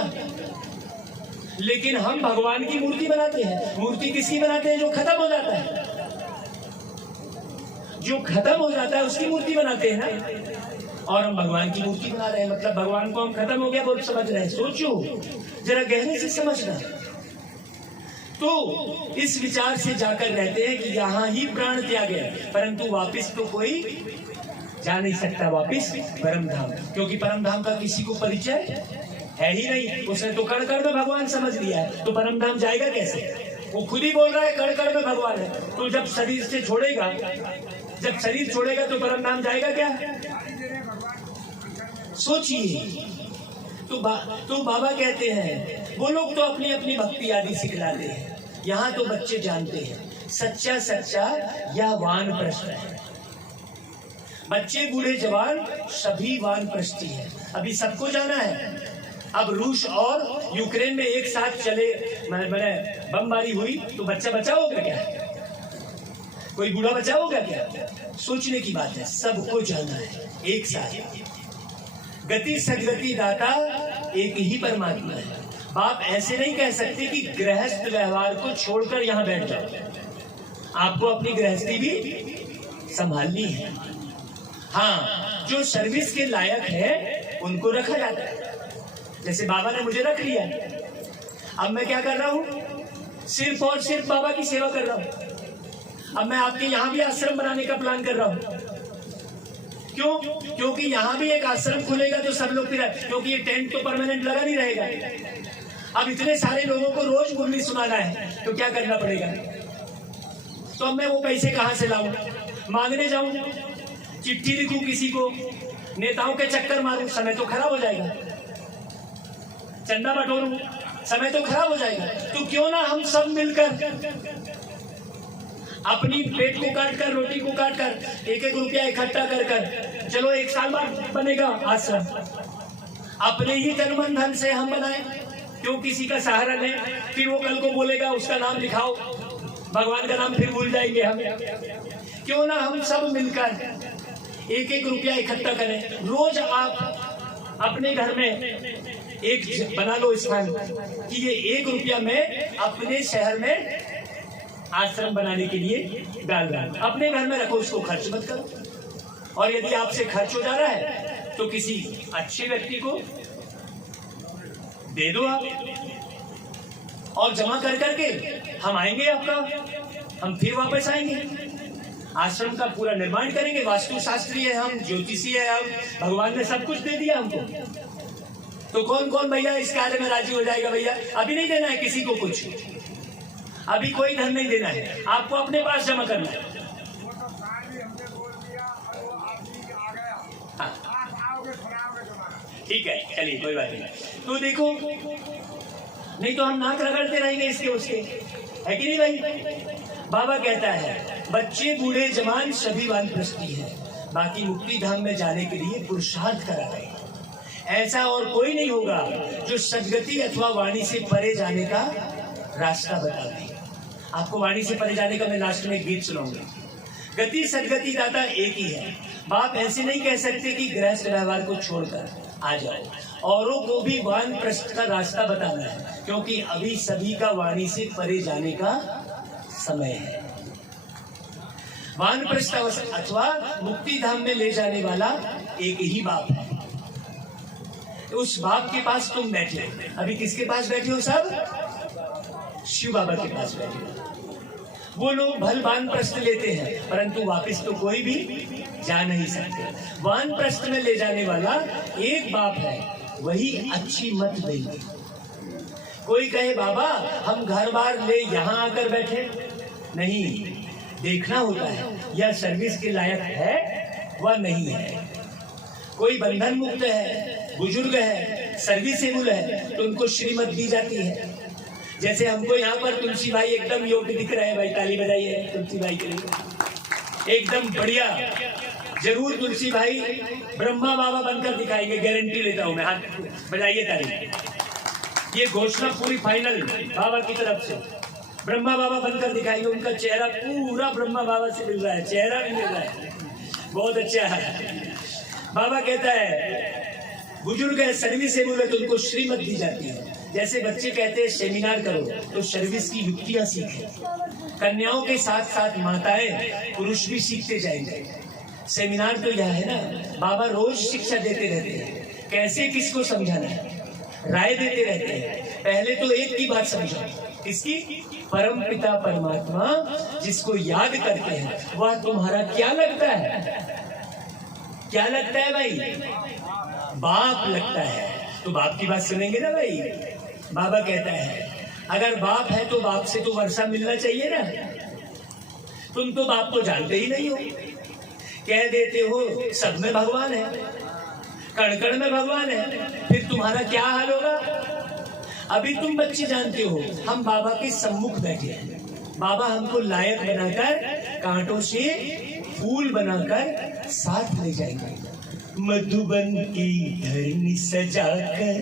लेकिन हम भगवान की मूर्ति बनाते हैं। मूर्ति किसकी बनाते हैं? जो खत्म हो जाता है, जो खत्म हो जाता है उसकी मूर्ति बनाते हैं ना। और हम भगवान की मूर्ति बना रहे हैं, मतलब भगवान को हम खत्म हो गया बोल समझ रहे हैं। सोचो, जरा गहरे से समझना। तो इस विचार से जाकर रहते हैं कि यहाँ ही प्राण त्याग है, परंतु वापिस तो कोई जा नहीं सकता वापिस परम धाम, क्योंकि परम धाम का किसी को परिचय है ही नहीं। उसने तो कण कण में भगवान समझ लिया है, तो परम धाम जाएगा कैसे? वो खुद ही बोल रहा है कण कण में भगवान है। तो जब शरीर से छोड़ेगा, जब शरीर छोड़ेगा तो परम धाम जाएगा क्या? सोचिए। तो बाबा कहते हैं, वो लोग तो अपनी अपनी भक्ति आदि सिखलाते हैं। यहाँ तो बच्चे जानते हैं सच्चा सच्चा यह वानप्रस्थ है। बच्चे बूढ़े जवान सभी वानप्रस्थी है। अभी सबको जाना है। अब रूस और यूक्रेन में एक साथ चले, मैंने बमबारी हुई तो बच्चा बचा होगा क्या? कोई बूढ़ा बचा होगा क्या? सोचने की बात है। सबको जाना है एक साथ। गति सदगति दाता एक ही परमात्मा है। बाप ऐसे नहीं कह सकते कि गृहस्थ व्यवहार को छोड़कर यहाँ बैठ जाओ। आपको अपनी गृहस्थी भी संभालनी है। हाँ, जो सर्विस के लायक है उनको रखा जाता है। जैसे बाबा ने मुझे रख लिया, अब मैं क्या कर रहा हूँ? सिर्फ और सिर्फ बाबा की सेवा कर रहा हूँ। अब मैं आपके यहाँ भी आश्रम बनाने का प्लान कर रहा हूँ। क्यों? क्योंकि यहाँ भी एक आश्रम खुलेगा तो सब लोग फिर, क्योंकि ये टेंट तो परमानेंट लगा नहीं रहेगा। अब इतने सारे लोगों को रोज मुरली सुनाना है तो क्या करना पड़ेगा? तो अब मैं वो पैसे कहाँ से लाऊं? मांगने जाऊं? चिट्ठी लिखूं किसी को? नेताओं के चक्कर मारूं? समय तो खराब हो जाएगा। चंदा बटोरूं? समय तो खराब हो जाएगा। तो क्यों ना हम सब मिलकर अपनी पेट को काट कर, रोटी को काट कर, एक एक रुपया इकट्ठा कर कर, चलो 1 साल बाद बनेगा आश्रम, अपने ही तन मन धन से हम बनाए। क्यों किसी का सहारा लें? फिर वो कल को बोलेगा उसका नाम लिखाओ, भगवान का नाम फिर भूल जाएंगे हम। क्यों ना हम सब मिलकर एक एक रुपया इकट्ठा करें। रोज आप अपने घर में एक बना लो स्थान कि ये 1 रुपया मैं अपने शहर में आश्रम बनाने के लिए डाल रहा हूं। अपने घर में रखो, उसको खर्च मत करो। और यदि आपसे खर्च हो जा रहा है तो किसी अच्छे व्यक्ति को दे दो आप, और जमा कर करके हम आएंगे आपका, हम फिर वापस आएंगे। आश्रम का पूरा निर्माण करेंगे। वास्तु शास्त्री है हम, ज्योतिषी है हम, भगवान ने सब कुछ दे दिया हमको। तो कौन कौन भैया इस कार्य में राजी हो जाएगा? भैया अभी नहीं देना है किसी को कुछ, अभी कोई धन नहीं देना है, आपको अपने पास जमा करना है। हाँ ठीक है, चलिए कोई बात नहीं। तो देखो, नहीं तो हम नाक रगड़ते रहेंगे इसके उसके, है कि नहीं भाई? बाबा कहता है बच्चे बूढ़े जवान सभी वानप्रस्थी है, बाकी मुक्ति धाम में जाने के लिए पुरुषार्थ करा रहे हैं। ऐसा और कोई नहीं होगा जो सदगति अथवा वाणी से परे जाने का रास्ता बता दे। आपको वाणी से परे जाने का मैं लास्ट में एक गीत सुनाऊंगा। गति सदगति दाता एक ही है। बाप ऐसे नहीं कह सकते कि गृहस्थ व्यवहार को छोड़कर आ जाओ, औरों को भी वानप्रस्थ का रास्ता बताना है, क्योंकि अभी सभी का वाणी से परे जाने का समय है। वानप्रस्थ अथवा मुक्ति धाम में ले जाने वाला एक ही बाप है। उस बाप के पास तुम बैठे, अभी किसके पास बैठे हो? सब शिव बाबा के पास बैठे हो। वो लोग भल वानप्रस्थ लेते हैं, परंतु वापस तो कोई भी जा नहीं सकते। वानप्रस्थ में ले जाने वाला एक बाप है, वही अच्छी मत देंगे। कोई कहे बाबा हम घर बार ले यहाँ आकर बैठे, नहीं, देखना होता है यह सर्विस के लायक है व नहीं है। कोई बंधन मुक्त है, बुजुर्ग है, सर्विसेबल है, तो उनको श्रीमत दी जाती है। जैसे हमको यहाँ पर तुलसी भाई एकदम योग्य दिख रहे हैं, भाई ताली बजाइए तुलसी भाई के लिए, एकदम बढ़िया। जरूर तुलसी भाई ब्रह्मा बाबा बनकर दिखाएंगे, गारंटी लेता हूँ मैं, हाथ बजाइए ताली। ये घोषणा पूरी फाइनल बाबा की तरफ से, ब्रह्मा बाबा बनकर दिखाएंगे। उनका चेहरा पूरा ब्रह्मा बाबा से मिल रहा है, चेहरा भी मिल रहा है, बहुत अच्छा है। बाबा कहता है बुजुर्ग है, सर्विसेबल है, तो उनको श्रीमत दी जाती है। जैसे बच्चे कहते हैं सेमिनार करो, तो सर्विस की युक्तियां सीखें। कन्याओं के साथ साथ माताएं पुरुष भी सीखते जाएंगे। सेमिनार तो यह है ना, बाबा रोज शिक्षा देते रहते हैं, कैसे किसको समझाना है, राय देते रहते हैं। पहले तो एक की बात समझो, इसकी परम पिता परमात्मा जिसको याद करते हैं वह तुम्हारा क्या लगता है? क्या लगता है भाई? बाप लगता है। तो बाप की बात सुनेंगे ना भाई। बाबा कहता है अगर बाप है तो बाप से तो वर्षा मिलना चाहिए ना। तुम तो बाप को जानते ही नहीं हो, कह देते हो सब में भगवान है, कण कण में भगवान है, फिर तुम्हारा क्या हाल होगा? अभी तुम बच्चे जानते हो हम बाबा के सम्मुख बैठे हैं, बाबा हमको लायक बनाकर कांटों से फूल बनाकर साथ ले जाएंगे। मधुबन की धरनी सजाकर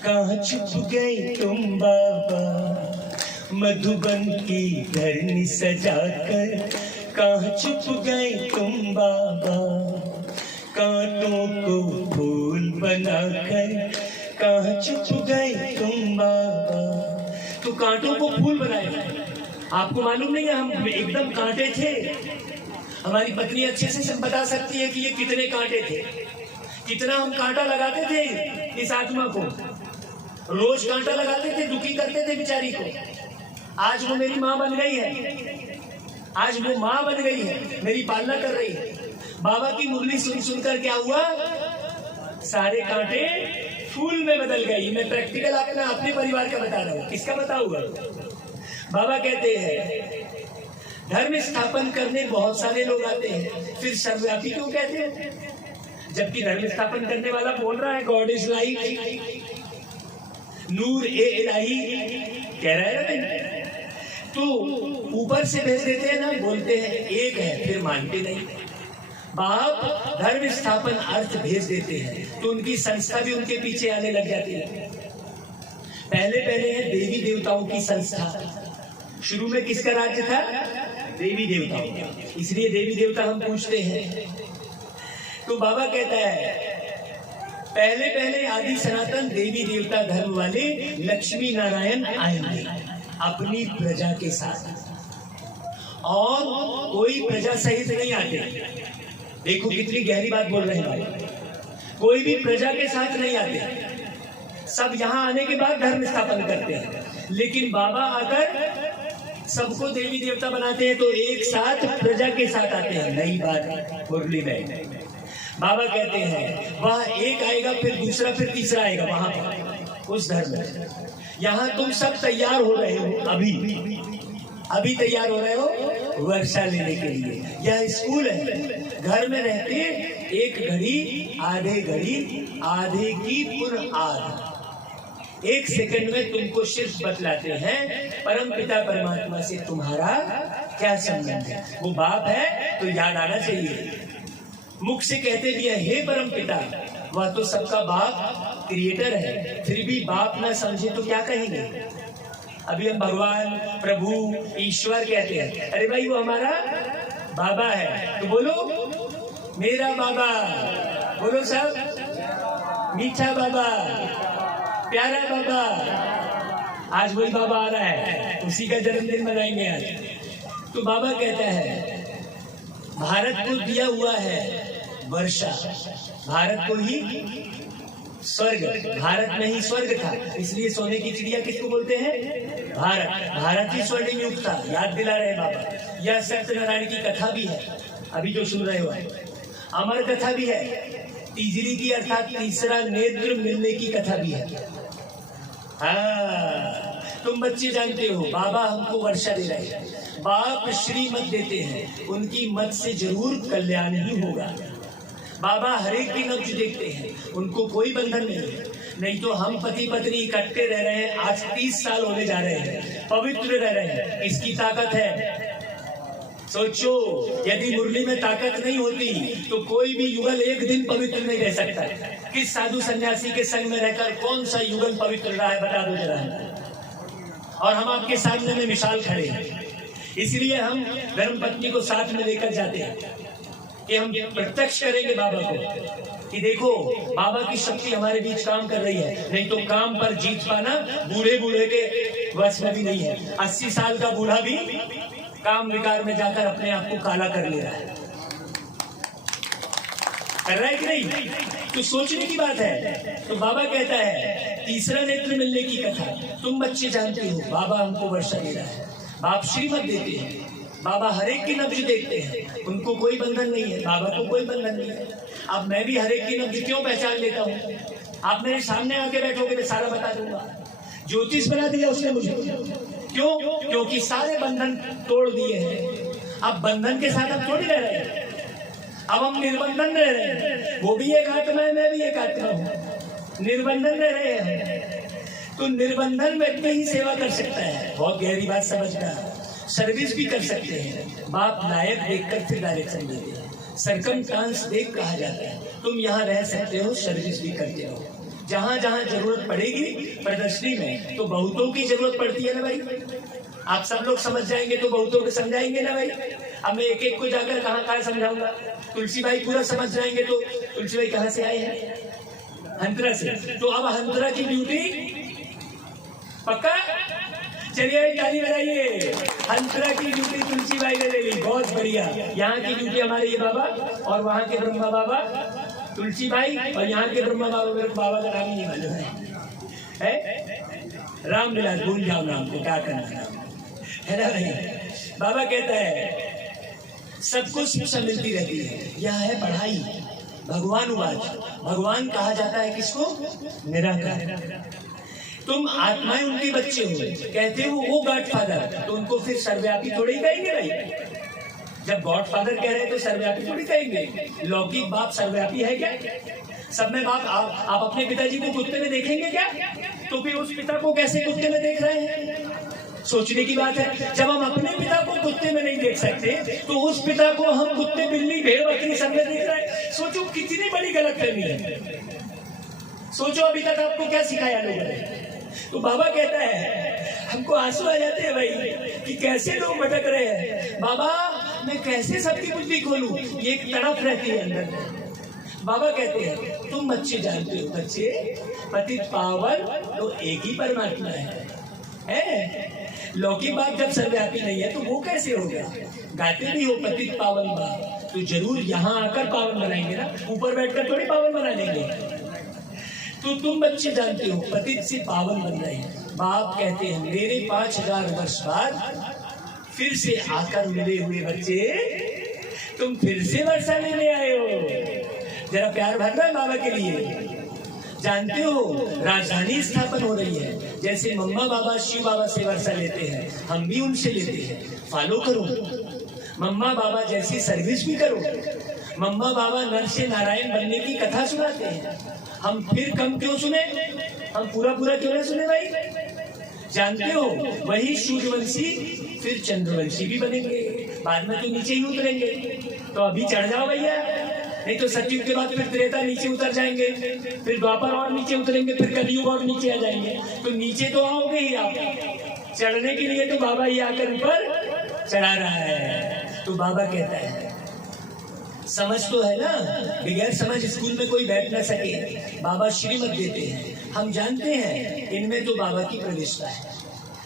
कहाँ छुप गए तुम बाबा, मधुबन की धरनी सजाकर कहाँ छुप गए तुम बाबा, कांटों को फूल बनाकर कहाँ छुप गए तुम बाबा। तो कांटों को फूल बनाए, आपको मालूम नहीं है हम एकदम कांटे थे। हमारी पत्नी अच्छे से बता सकती है कि ये कितने कांटे थे, कितना हम कांटा लगाते थे इस आत्मा को, रोज कांटा लगाते थे, दुखी करते थे बेचारी को। आज वो मेरी माँ बन गई है, आज वो माँ बन गई है, मेरी पालना कर रही है। बाबा की मुरली सुन सुनकर क्या हुआ, सारे कांटे फूल में बदल गई। मैं प्रैक्टिकल अपने परिवार का बता रहा हूँ, किसका बताऊंगा। बाबा कहते हैं धर्म स्थापन करने बहुत सारे लोग आते हैं, फिर सर्वव्यापी क्यों कहते हैं? जबकि धर्म स्थापन करने वाला बोल रहा है गॉड इज लाइट, नूर ए इलाही कह रहा है ना। तो ऊपर से भेज देते हैं ना, बोलते हैं एक है, फिर मानते नहीं। बाप धर्म स्थापन अर्थ भेज देते हैं तो उनकी संस्था भी उनके पीछे आने लग जाती है। पहले पहले है देवी देवताओं की संस्था। शुरू में किसका राज्य था? देवी देवताओं का, इसलिए देवी देवता हम पूछते हैं। तो बाबा कहता है पहले पहले आदि सनातन देवी देवता धर्म वाले लक्ष्मी नारायण आएंगे अपनी प्रजा के साथ, और कोई प्रजा सहित नहीं आते। देखो कितनी गहरी बात बोल रहे हैं भाई, कोई भी प्रजा के साथ नहीं आते, सब यहाँ आने के बाद धर्म स्थापन करते हैं। लेकिन बाबा आकर सबको देवी देवता बनाते हैं, तो एक साथ प्रजा के साथ आते हैं। नई बात मुरली में बाबा कहते हैं वहां एक आएगा, फिर दूसरा, फिर तीसरा आएगा वहां पर उस धर्म में। यहाँ तुम सब तैयार हो रहे हो, अभी तैयार हो रहे हो वर्षा लेने के लिए। यह स्कूल है। घर में रहते एक घड़ी आधे की पुनः आध, एक सेकंड में तुमको सिर्फ बतलाते हैं परम पिता परमात्मा से तुम्हारा क्या संबंध है। वो बाप है तो याद आना चाहिए। मुख से कहते भी है हे परम पिता, वह तो सबका बाप क्रिएटर है, फिर भी बाप ना समझे तो क्या कहेंगे। अभी हम भगवान, प्रभु, ईश्वर कहते हैं, अरे भाई वो हमारा बाबा है, तो बोलो मेरा बाबा, बोलो सब मीठा बाबा, प्यारा बाबा। आज वही बाबा आ रहा है, उसी का जन्मदिन मनाएंगे आज। तो बाबा कहता है भारत को दिया हुआ है वर्षा, भारत को ही स्वर्ग, भारत में ही स्वर्ग था, इसलिए सोने की चिड़िया किसको बोलते हैं, भारत ही स्वर्ग युग था। याद दिला रहे बाबा। यह सत्यनारायण की कथा भी है, अभी जो सुन रहे हो, अमर कथा भी है, तीसरी की अर्थात तीसरा नेत्र मिलने की कथा भी है। हाँ, तुम बच्चे जानते हो बाबा हमको वर्षा दे रहे हैं। बाप श्रीमत देते हैं, उनकी मत से जरूर कल्याण ही होगा। बाबा हरेक की नब्ज देखते हैं, उनको कोई बंधन नहीं तो हम पति पत्नी इकट्ठे रह रहे हैं, आज 30 साल होने जा रहे हैं, पवित्र रह रहे हैं, इसकी ताकत है। सोचो यदि मुरली में ताकत नहीं होती तो कोई भी युगल एक दिन पवित्र नहीं रह सकता। किस साधु सन्यासी के संग में रहकर कौन सा युगल पवित्र रहा है, बता दो जरा। और हम आपके सामने में मिसाल खड़े हैं, इसलिए हम धर्म पत्नी को साथ में लेकर जाते हैं कि हम प्रत्यक्ष करेंगे बाबा को कि देखो बाबा की शक्ति हमारे बीच काम कर रही है। नहीं तो काम पर जीत पाना बूढ़े के वश में भी नहीं है। 80 साल का बूढ़ा भी काम विकार में जाकर अपने आप को काला कर ले रहा है, कर रहा है कि नहीं, तो सोचने की बात है। तो बाबा कहता है तीसरा नेत्र मिलने की कथा तुम बच्चे जानते हो। बाबा हमको वर्षा दे रहा है, बाप श्रीमत देते हैं, बाबा हरेक की नब्ज देखते हैं, उनको कोई बंधन नहीं है, बाबा को कोई बंधन नहीं है। अब मैं भी हरेक की नब्ज क्यों पहचान लेता हूँ, आप मेरे सामने आके बैठोगे मैं सारा बता दूंगा। ज्योतिष बना दिया उसने मुझे, क्यों, क्योंकि सारे बंधन तोड़ दिए हैं। अब बंधन के साथ हम थोड़ी रह रहे हैं, अब हम निर्बंधन रह रहे हैं। वो भी एक आत्मा है, मैं भी एक आत्मा हूँ, निर्बंधन रह रहे हैं। तो निर्बंधन व्यक्ति ही सेवा कर सकता है, बहुत गहरी बात समझना। सर्विस भी कर सकते हैं, बाप लायक देखकर फिर डायरेक्शन देते हैं, सरकमस्टांस देख कहा जाता है। तुम यहाँ रह सकते हो, सर्विस भी करते हो। जहाँ जहाँ जरूरत पड़ेगी प्रदर्शनी में, तो बहुतों की जरूरत पड़ती है ना भाई। आप सब लोग समझ जाएंगे तो बहुतों को समझाएंगे ना भाई। अब मैं एक एक को जाकर कहाँ समझाऊंगा। तुलसी भाई पूरा समझ जाएंगे तो तुलसी भाई कहाँ से आए हैं, हंतरा से। तो अब हंतरा की ड्यूटी पक्का, चलिए ताली बजाइए। हंतरा की ड्यूटी तुलसी भाई ने ले ली, बहुत बढ़िया। यहाँ की ड्यूटी हमारे ये बाबा और वहाँ के ब्रह्मा बाबा तुलसी भाई, और यहाँ के ब्रह्मा बाबा, मेरे बाबा का नाम ही नहीं मालूम है, रामविलास, भूल जाओ नाम को, क्या करना है ना भाई। बाबा कहता है सबको शिक्षा मिलती रहती है, यह है पढ़ाई। भगवान उवाच, भगवान कहा जाता है किसको, निराकार। तुम आत्माएं उनके बच्चे हो, कहते हो वो गॉडफादर, तो उनको फिर सर्वव्यापी थोड़ी कहेंगे भाई। जब गॉडफादर कह रहे हैं तो सर्वव्यापी थोड़ी कहेंगे। लौकिक बाप सर्वव्यापी है क्या? सब में बाप आप अपने पिताजी को कुत्ते में देखेंगे क्या? तो फिर उस पिता को कैसे कुत्ते में देख रहे हैं? सोचने की बात है। जब हम अपने पिता को कुत्ते में नहीं देख सकते तो उस पिता को हम कुत्ते, बिल्ली, भेड़, बकरी सब में देख रहे हैं। सोचो कितनी बड़ी गलतफहमी है। सोचो अभी तक आपको क्या सिखाया लोगों ने। तो बाबा कहता है हमको आंसू आ जाते हैं भाई कि कैसे लोग भटक रहे हैं। बाबा मैं कैसे सबकी बुद्धि खोलूं, ये एक तड़प रहती है अंदर। बाबा कहते हैं तुम बच्चे जानते हो, बच्चे पतित पावन तो एक ही परमात्मा है। लौकिक बाप जब सर्वव्यापी नहीं है तो वो कैसे हो गया? गाते भी हो पतित पावन बाप, तो जरूर यहाँ आकर पावन बनाएंगे ना, ऊपर बैठकर थोड़ी पावन बना लेंगे। तो तुम बच्चे जानते हो पतित से पावन बन रहे हैं। बाप कहते हैं मेरे 5000 वर्ष बाद फिर से आकर मिले हुए बच्चे, तुम फिर से वर्षा लेने आए हो। जरा प्यार भर रहा है बाबा के लिए। जानते हो राजधानी स्थापन हो रही है, जैसे मम्मा बाबा शिव बाबा से वर्षा लेते हैं, हम भी उनसे लेते हैं। फॉलो करो, मम्मा बाबा जैसी सर्विस भी करो। मम्मा बाबा नर से नारायण बनने की कथा सुनाते हैं, हम फिर कम क्यों सुने, हम पूरा पूरा क्यों नहीं सुने भाई। जानते हो वही सूर्यवंशी फिर चंद्रवंशी भी बनेंगे, बाद में तो नीचे ही उतरेंगे। तो अभी चढ़ जाओ भैया, नहीं तो सतयुग के बाद फिर त्रेता नीचे उतर जाएंगे, फिर द्वापर और नीचे उतरेंगे, फिर कलयुग और नीचे आ जाएंगे। तो नीचे तो आओगे ही आप, चढ़ने के लिए तो बाबा ही आकर ऊपर चढ़ा रहा है। तो बाबा कहता है समझ तो है ना, बगैर समझ स्कूल में कोई बैठ ना सके। बाबा श्रीमत देते हैं, हम जानते हैं इनमें तो बाबा की प्रविष्टा है,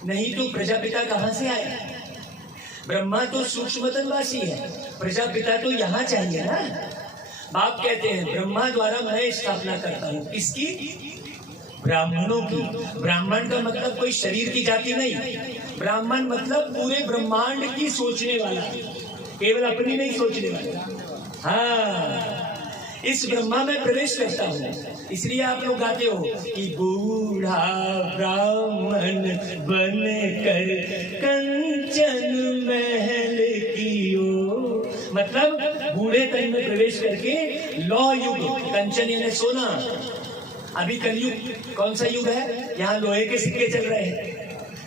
नहीं तो प्रजापिता कहाँ से आया। ब्रह्मा तो सूक्ष्मतनवासी है, प्रजापिता तो यहाँ चाहिए ना। बाप कहते हैं ब्रह्मा द्वारा मैं स्थापना करता हूँ, किसकी, ब्राह्मणों की। ब्राह्मण का मतलब कोई शरीर की जाति नहीं, ब्राह्मण मतलब पूरे ब्रह्मांड की सोचने वाला, केवल अपनी नहीं सोचने वाला। हाँ, इस ब्रह्मा में प्रवेश करता हूँ। इसलिए आप लोग गाते हो कि बूढ़ा ब्राह्मण बन कर कंचन महल कियो, मतलब बूढ़े तन में प्रवेश करके लौह युग, कंचन यानी सोना। अभी कलयुग कौन सा युग है, यहाँ लोहे के सिक्के चल रहे हैं,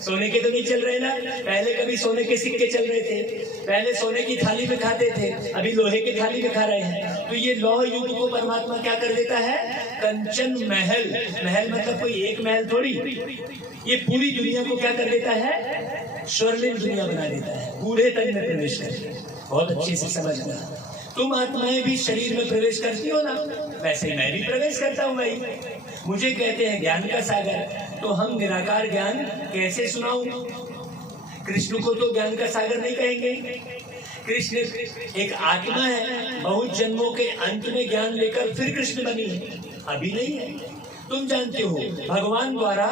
सोने के तो नहीं चल रहे ना। पहले कभी सोने के सिक्के चल रहे थे, पहले सोने की थाली में खाते थे, अभी लोहे की थाली में खा रहे हैं। तो ये लौह युग को परमात्मा क्या कर देता है, कंचन महल, महल मतलब कोई एक महल थोड़ी, ये पूरी दुनिया को क्या कर देता है, स्वर्णिम दुनिया बना देता है बूढ़े तन में प्रवेश करके। बहुत अच्छे से समझना, तुम आत्माएं भी शरीर में प्रवेश करती हो ना, वैसे मैं भी प्रवेश करता हूँ भाई। मुझे कहते हैं ज्ञान का सागर, तो हम निराकार ज्ञान कैसे सुनाऊं। कृष्ण को तो ज्ञान का सागर नहीं कहेंगे, कृष्ण एक आत्मा है, बहुत जन्मों के अंत में ज्ञान लेकर फिर कृष्ण बनी है, अभी नहीं है। तुम जानते हो भगवान द्वारा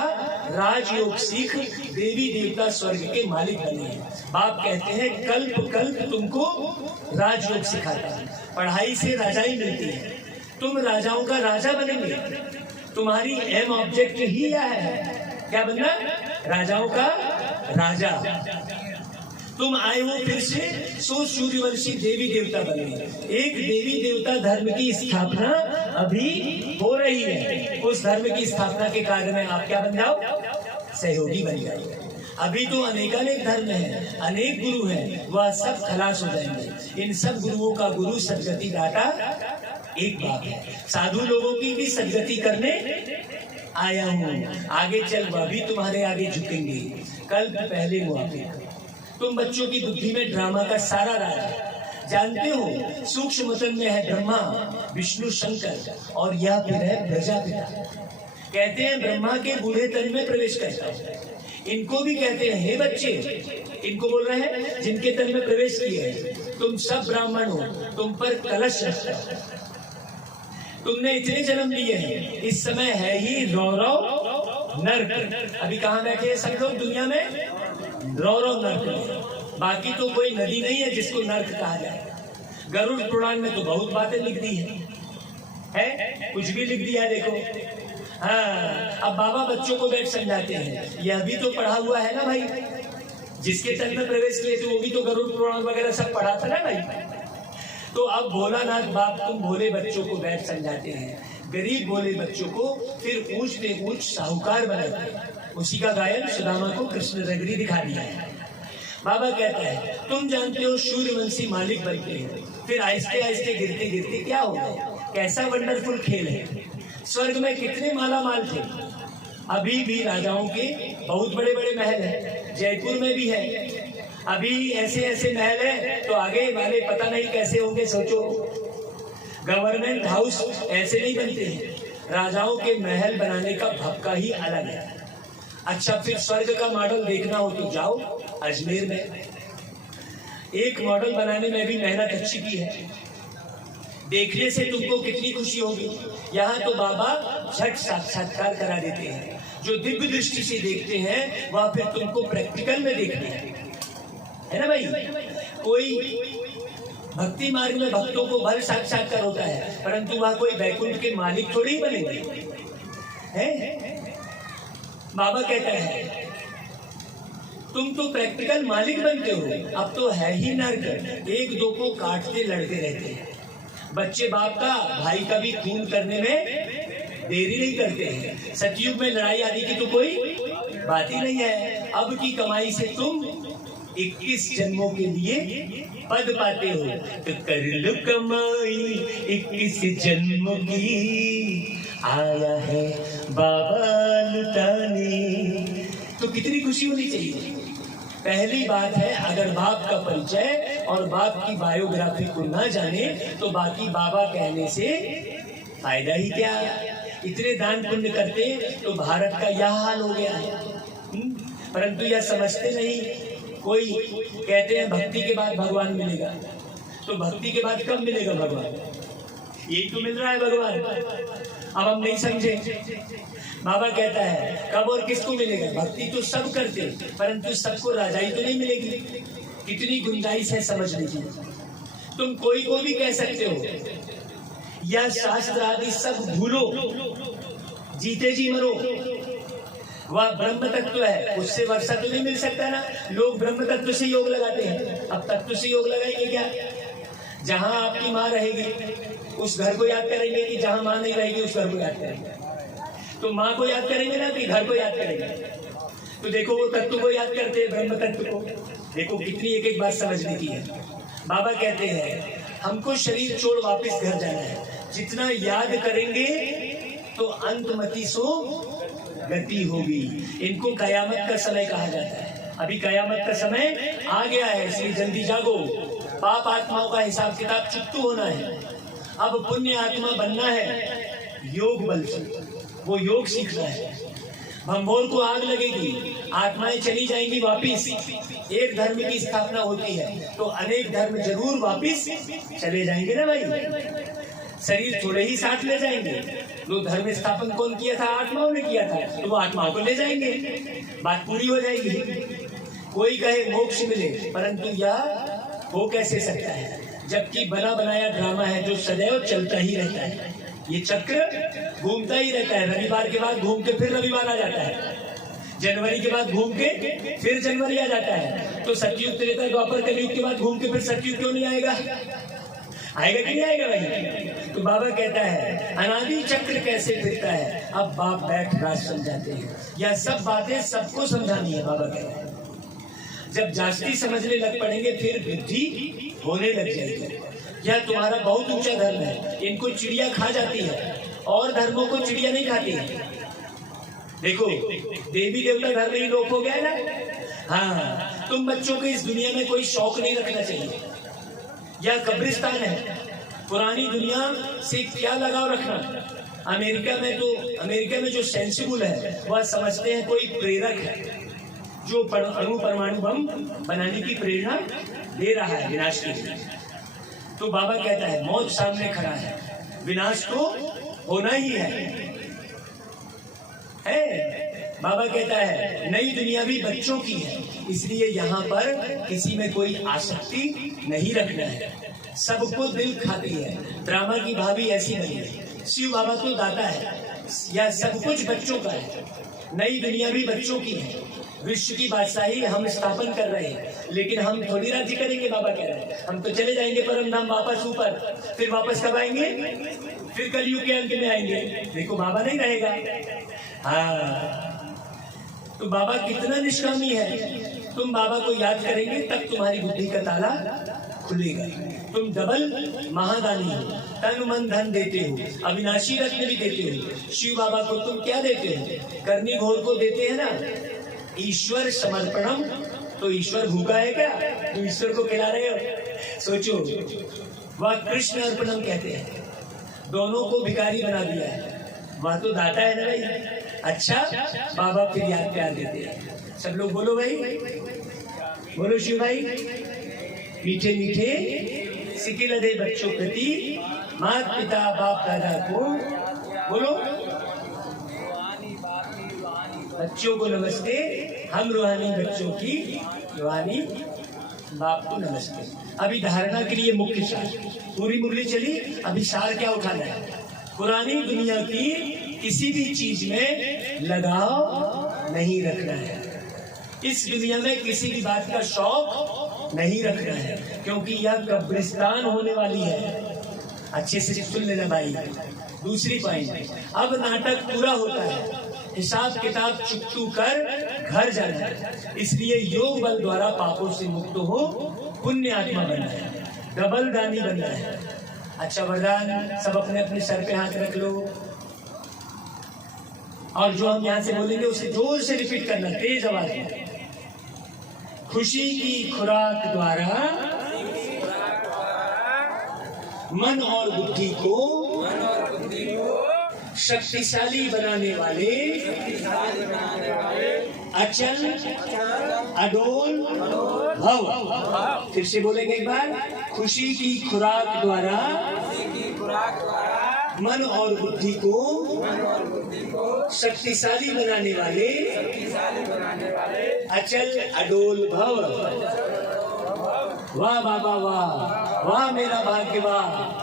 राजयोग सीख देवी देवता स्वर्ग के मालिक बने हैं। बाप कहते हैं कल्प कल्प तुमको राजयोग सिखाता है, पढ़ाई से राजाई मिलती है, तुम राजाओं का राजा बनेंगे। तुम्हारी एम ऑब्जेक्ट ही यह है, क्या बनना, राजाओं का राजा। तुम आए हो फिर से सो सूर्यवंशी देवी देवता बने। एक देवी देवता धर्म की स्थापना अभी हो रही है, उस धर्म की स्थापना के कार्य में आप क्या बन जाओ, सहयोगी बन जाओ। अभी तो अनेकानेक धर्म है, अनेक गुरु हैं, वह सब खलास हो जाएंगे। इन सब गुरुओं का गुरु सदगति दाता एक बात है, साधु लोगों की भी सदगति करने आया हूँ। आगे चल वह भी तुम्हारे आगे झुकेंगे, कल्प पहले हुआ। तुम बच्चों की बुद्धि में ड्रामा का सारा राज है। जानते हो सूक्ष्म तन में है ब्रह्मा विष्णु शंकर और यह फिर है प्रजापिता। कहते हैं ब्रह्मा के बूढ़े तन में प्रवेश करता है। इनको भी कहते हैं हे बच्चे, इनको बोल रहे हैं जिनके तन में प्रवेश किए हैं, तुम सब ब्राह्मण हो, तुम पर कलश रखता है, तुमने इतने जन्म लिए हैं, इस समय है ही रौरव नर्क। अभी कहाँ बैठे हैं सब लोग दुनिया में, रौरव नर्क। बाकी तो कोई नदी नहीं है जिसको नर्क कहा जाए। गरुड़ पुराण में तो बहुत बातें लिख दी है, कुछ भी लिख दिया देखो। हाँ, अब बाबा बच्चों को बैठ समझाते हैं, यह भी तो पढ़ा हुआ है ना भाई, जिसके तन में प्रवेश किए थे वो भी तो गरुड़ पुराण वगैरह सब पढ़ा था ना भाई। तो अब भोलानाथ बाप तुम भोले बच्चों को बैठ समझाते हैं, गरीब भोले बच्चों को फिर ऊंच पे ऊंच साहूकार बनाते हैं। उसी का गायन सुदामा को कृष्ण नगरी दिखा दिया है। बाबा कहता है तुम जानते हो सूर्यवंशी मालिक बनते हैं, फिर आहिस्ते आहिस्ते गिरते गिरते क्या हो गए। कैसा वंडरफुल खेल है। स्वर्ग में कितने माला माल थे, अभी भी राजाओं के बहुत बड़े बड़े महल हैं, जयपुर में भी है। अभी ऐसे ऐसे महल है तो आगे वाले पता नहीं कैसे होंगे। सोचो, गवर्नमेंट हाउस ऐसे नहीं बनते हैं, राजाओं के महल बनाने का भक्का ही अलग है। अच्छा, फिर स्वर्ग का मॉडल देखना हो तो जाओ अजमेर में, एक मॉडल बनाने में भी मेहनत अच्छी की है। देखने से तुमको कितनी खुशी होगी। यहाँ तो बाबा झट साक्षात्कार करा देते हैं, जो दिव्य दृष्टि से देखते हैं वह फिर तुमको प्रैक्टिकल में देखते हैं, है ना भाई। कोई भक्ति मार्ग में भक्तों को भर साक्षात्कार होता है, परंतु वह कोई वैकुंठ के मालिक थोड़ी बनेंगे हैं। बाबा कहता है तुम तो प्रैक्टिकल मालिक बनते हो, अब तो है ही नर्क, एक दो को काटते लड़ते रहते हैं। बच्चे बाप का भाई का भी खून करने में देरी नहीं करते हैं। सतयुग में लड़ाई आदि की तो कोई बात ही नहीं है। अब की कमाई से तुम 21 जन्मों के लिए पद पाते हो, तो कर लो कमाई 21 जन्मों की, आया है बाबा लुटाने। तो कितनी खुशी होनी चाहिए। पहली बात है, अगर बाप का परिचय और बाप की बायोग्राफी को ना जाने तो बाकी बाबा कहने से फायदा ही क्या। इतने दान पुण्य करते तो भारत का यह हाल हो गया है। परंतु यह समझते नहीं। कोई कहते हैं भक्ति के बाद भगवान मिलेगा, तो भक्ति के बाद कब मिलेगा भगवान? यही तो मिल रहा है भगवान। अब हम नहीं समझे। बाबा कहता है कब और किसको मिलेगा? भक्ति तो सब करते, परंतु सबको राजाई तो नहीं मिलेगी। कितनी गुंजाइश है समझने की। तुम कोई को भी कह सकते हो, यह शास्त्र आदि सब भूलो, जीते जी मरो। वह ब्रह्म तत्व है, उससे वर्षा तो नहीं मिल सकता ना। लोग ब्रह्म तत्व से योग लगाते हैं, अब तत्व से योग लगाएंगे क्या? जहां आपकी माँ रहेगी उस घर को याद करेंगे कि जहां माँ नहीं रहेगी उस घर को याद करेंगे? तो माँ को याद करेंगे ना कि घर को याद करेंगे? तो देखो वो तत्व को याद करते हैं, ब्रह्म तत्व को। देखो कितनी एक एक बात समझने की है। बाबा कहते हैं हमको शरीर छोड़ वापस घर जाना है। जितना याद करेंगे तो अंतमति सो गति होगी। इनको कयामत का समय कहा जाता है। अभी कयामत का समय आ गया है, इसलिए जल्दी जागो। पाप आत्माओं का हिसाब किताब चुकतू होना है। अब पुण्य आत्मा बनना है योग बल से, वो योग सीखना है। भंभोर को आग लगेगी, आत्माएं चली जाएंगी वापिस। एक धर्म की स्थापना होती है तो अनेक धर्म जरूर वापिस चले जाएंगे ना भाई। शरीर थोड़े ही साथ ले जाएंगे। जो धर्म स्थापन कौन किया था? आत्माओं ने किया था, तो वो आत्माओं को ले जाएंगे, बात पूरी हो जाएगी। कोई कहे मोक्ष मिले, परंतु यह हो कैसे सकता है जबकि बना बनाया ड्रामा है जो सदैव चलता ही रहता है। ये चक्र घूमता ही रहता है। रविवार के बाद घूम के फिर रविवार आ जाता है, जनवरी के बाद घूम के फिर जनवरी आ जाता है। तो सतयुग त्रेता द्वापर कलयुग के बाद घूम के फिर सतयुग क्यों नहीं आएगा? आएगा कि नहीं आएगा भाई? तो बाबा कहता है अनादि चक्र कैसे फिरता है। अब बाप बैठ राज समझाते हैं। यह सब बातें सबको समझानी है। बाबा कहता है जब जास्ती समझने लग पड़ेंगे फिर वृद्धि होने लग जाएगी। यह तुम्हारा बहुत ऊंचा धर्म है, इनको चिड़िया खा जाती है और धर्मों को चिड़िया नहीं खाती है। देखो देवी देवता धर्म ही लोप हो गया ना। हाँ, तुम बच्चों को इस दुनिया में कोई शौक नहीं रखना चाहिए। यह कब्रिस्तान है। पुरानी दुनिया से क्या लगाव रखना। अमेरिका में जो सेंसिबल है वह समझते हैं कोई प्रेरक है जो अणु परमाणु बम बनाने की प्रेरणा दे रहा है विनाश के लिए। तो बाबा कहता है मौत सामने खड़ा है, विनाश तो होना ही है। बाबा कहता है नई दुनिया भी बच्चों की है, इसलिए यहाँ पर किसी में कोई आसक्ति नहीं रखना है। सबको दिल खाती है। ड्रामा की भाभी ऐसी नहीं है। शिव बाबा तो दाता है। यह सब कुछ बच्चों का है। नई दुनिया भी बच्चों की है। विश्व की बादशाही हम स्थापन कर रहे हैं, लेकिन हम थोड़ी राज्य करेंगे। बाबा कह रहे हैं हम तो चले जाएंगे परम धाम वापस ऊपर। फिर वापस कब आएंगे? फिर कलयुग के अंत में आएंगे। देखो बाबा नहीं रहेगा। हाँ, तो बाबा कितना निष्कामी है। तुम बाबा को याद करेंगे तब तुम्हारी बुद्धि का ताला खुलेगा। तुम डबल महादानी हो, तन मन धन देते हो, अविनाशी रत्न भी देते हो। शिव बाबा को तुम क्या देते हो? करनी घोर को देते हैं ना। ईश्वर समर्पणम, तो ईश्वर भूखा है क्या? तुम ईश्वर को खिला रहे हो? सोचो, वह कृष्ण अर्पणम कहते हैं। दोनों को भिखारी बना दिया है। वह तो दाता है ना भाई। अच्छा, बाबा फिर याद प्यार देते हैं। सब लोग बोलो भाई, बोलो शिव भाई। मीठे मीठे सिकिल दे बच्चों प्रति, माता पिता बाप दादा को बोलो। बच्चों को नमस्ते, हम रूहानी बच्चों की रूहानी बाप को नमस्ते। अभी धारणा के लिए मुख्य सार, पूरी मुरली चली, अभी सार क्या उठाना है? पुरानी दुनिया की किसी भी चीज में लगाव नहीं रखना है। इस दुनिया में किसी भी बात का शौक नहीं रखना है, क्योंकि यह कब्रिस्तान होने वाली है। अच्छे से सुन लेना भाई। दूसरी पॉइंट, अब नाटक पूरा होता है, हिसाब किताब चुकतू कर घर जाना है। इसलिए योग बल द्वारा पापों से मुक्त हो पुण्य आत्मा बनना है, डबल दानी बनना है। अच्छा वरदान, सब अपने अपने सर पे हाथ रख लो, और जो हम यहाँ से बोलेंगे उसे जोर से रिपीट करना, तेज आवाज में। खुशी की खुराक द्वारा मन और बुद्धि को शक्तिशाली बनाने वाले अचल अडोल भव। फिर से बोलेंगे एक बार, खुशी की खुराक द्वारा मन और बुद्धि को शक्तिशाली बनाने वाले अचल अडोल भव। वाह बाबा वाह, वाह मेरा भाग्य वाह।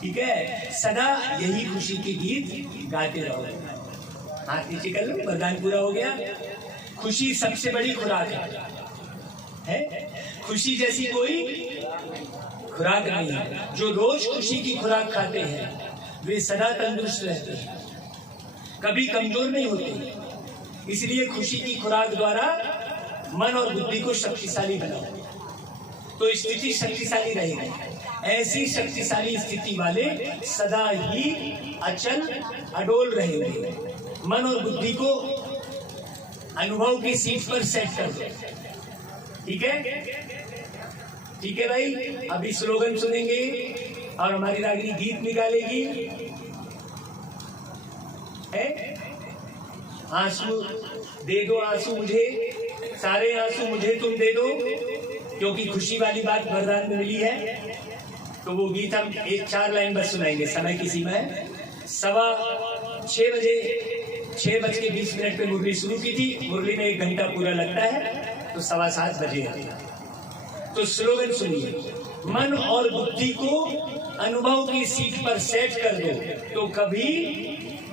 ठीक है, सदा यही खुशी के गीत गाते रहो। हाथ नीचे कर लो, वरदान पूरा हो गया। खुशी सबसे बड़ी खुराक है। खुशी जैसी कोई खुराक नहीं है। जो रोज खुशी की खुराक खाते हैं वे सदा तंदुरुस्त रहते हैं, कभी कमजोर नहीं होते। इसलिए खुशी की खुराक द्वारा मन और बुद्धि को शक्तिशाली बनाओ, तो स्थिति शक्तिशाली रहेगी। ऐसी शक्तिशाली स्थिति वाले सदा ही अचल अडोल रहेंगे। मन और बुद्धि को अनुभव की सीट पर सेट कर दो। ठीक है, ठीक है भाई। अभी स्लोगन सुनेंगे और हमारी रागिनी गीत निकालेगी। आंसू दे दो, आंसू मुझे, सारे आंसू मुझे तुम दे दो, क्योंकि खुशी वाली बात वरदान में मिली है। तो वो गीत हम 4 लाइन बस सुनाएंगे, समय की सीमा है। 6:15 बजे 6:20 पे मुरली शुरू की थी। मुरली में 1 घंटा पूरा लगता है, तो 7:15 बजे। तो स्लोगन सुनिए, मन और बुद्धि को अनुभव की सीट पर सेट कर दो, तो कभी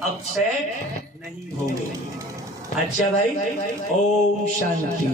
अपसेट नहीं होंगे। अच्छा भाई, ओम शांति।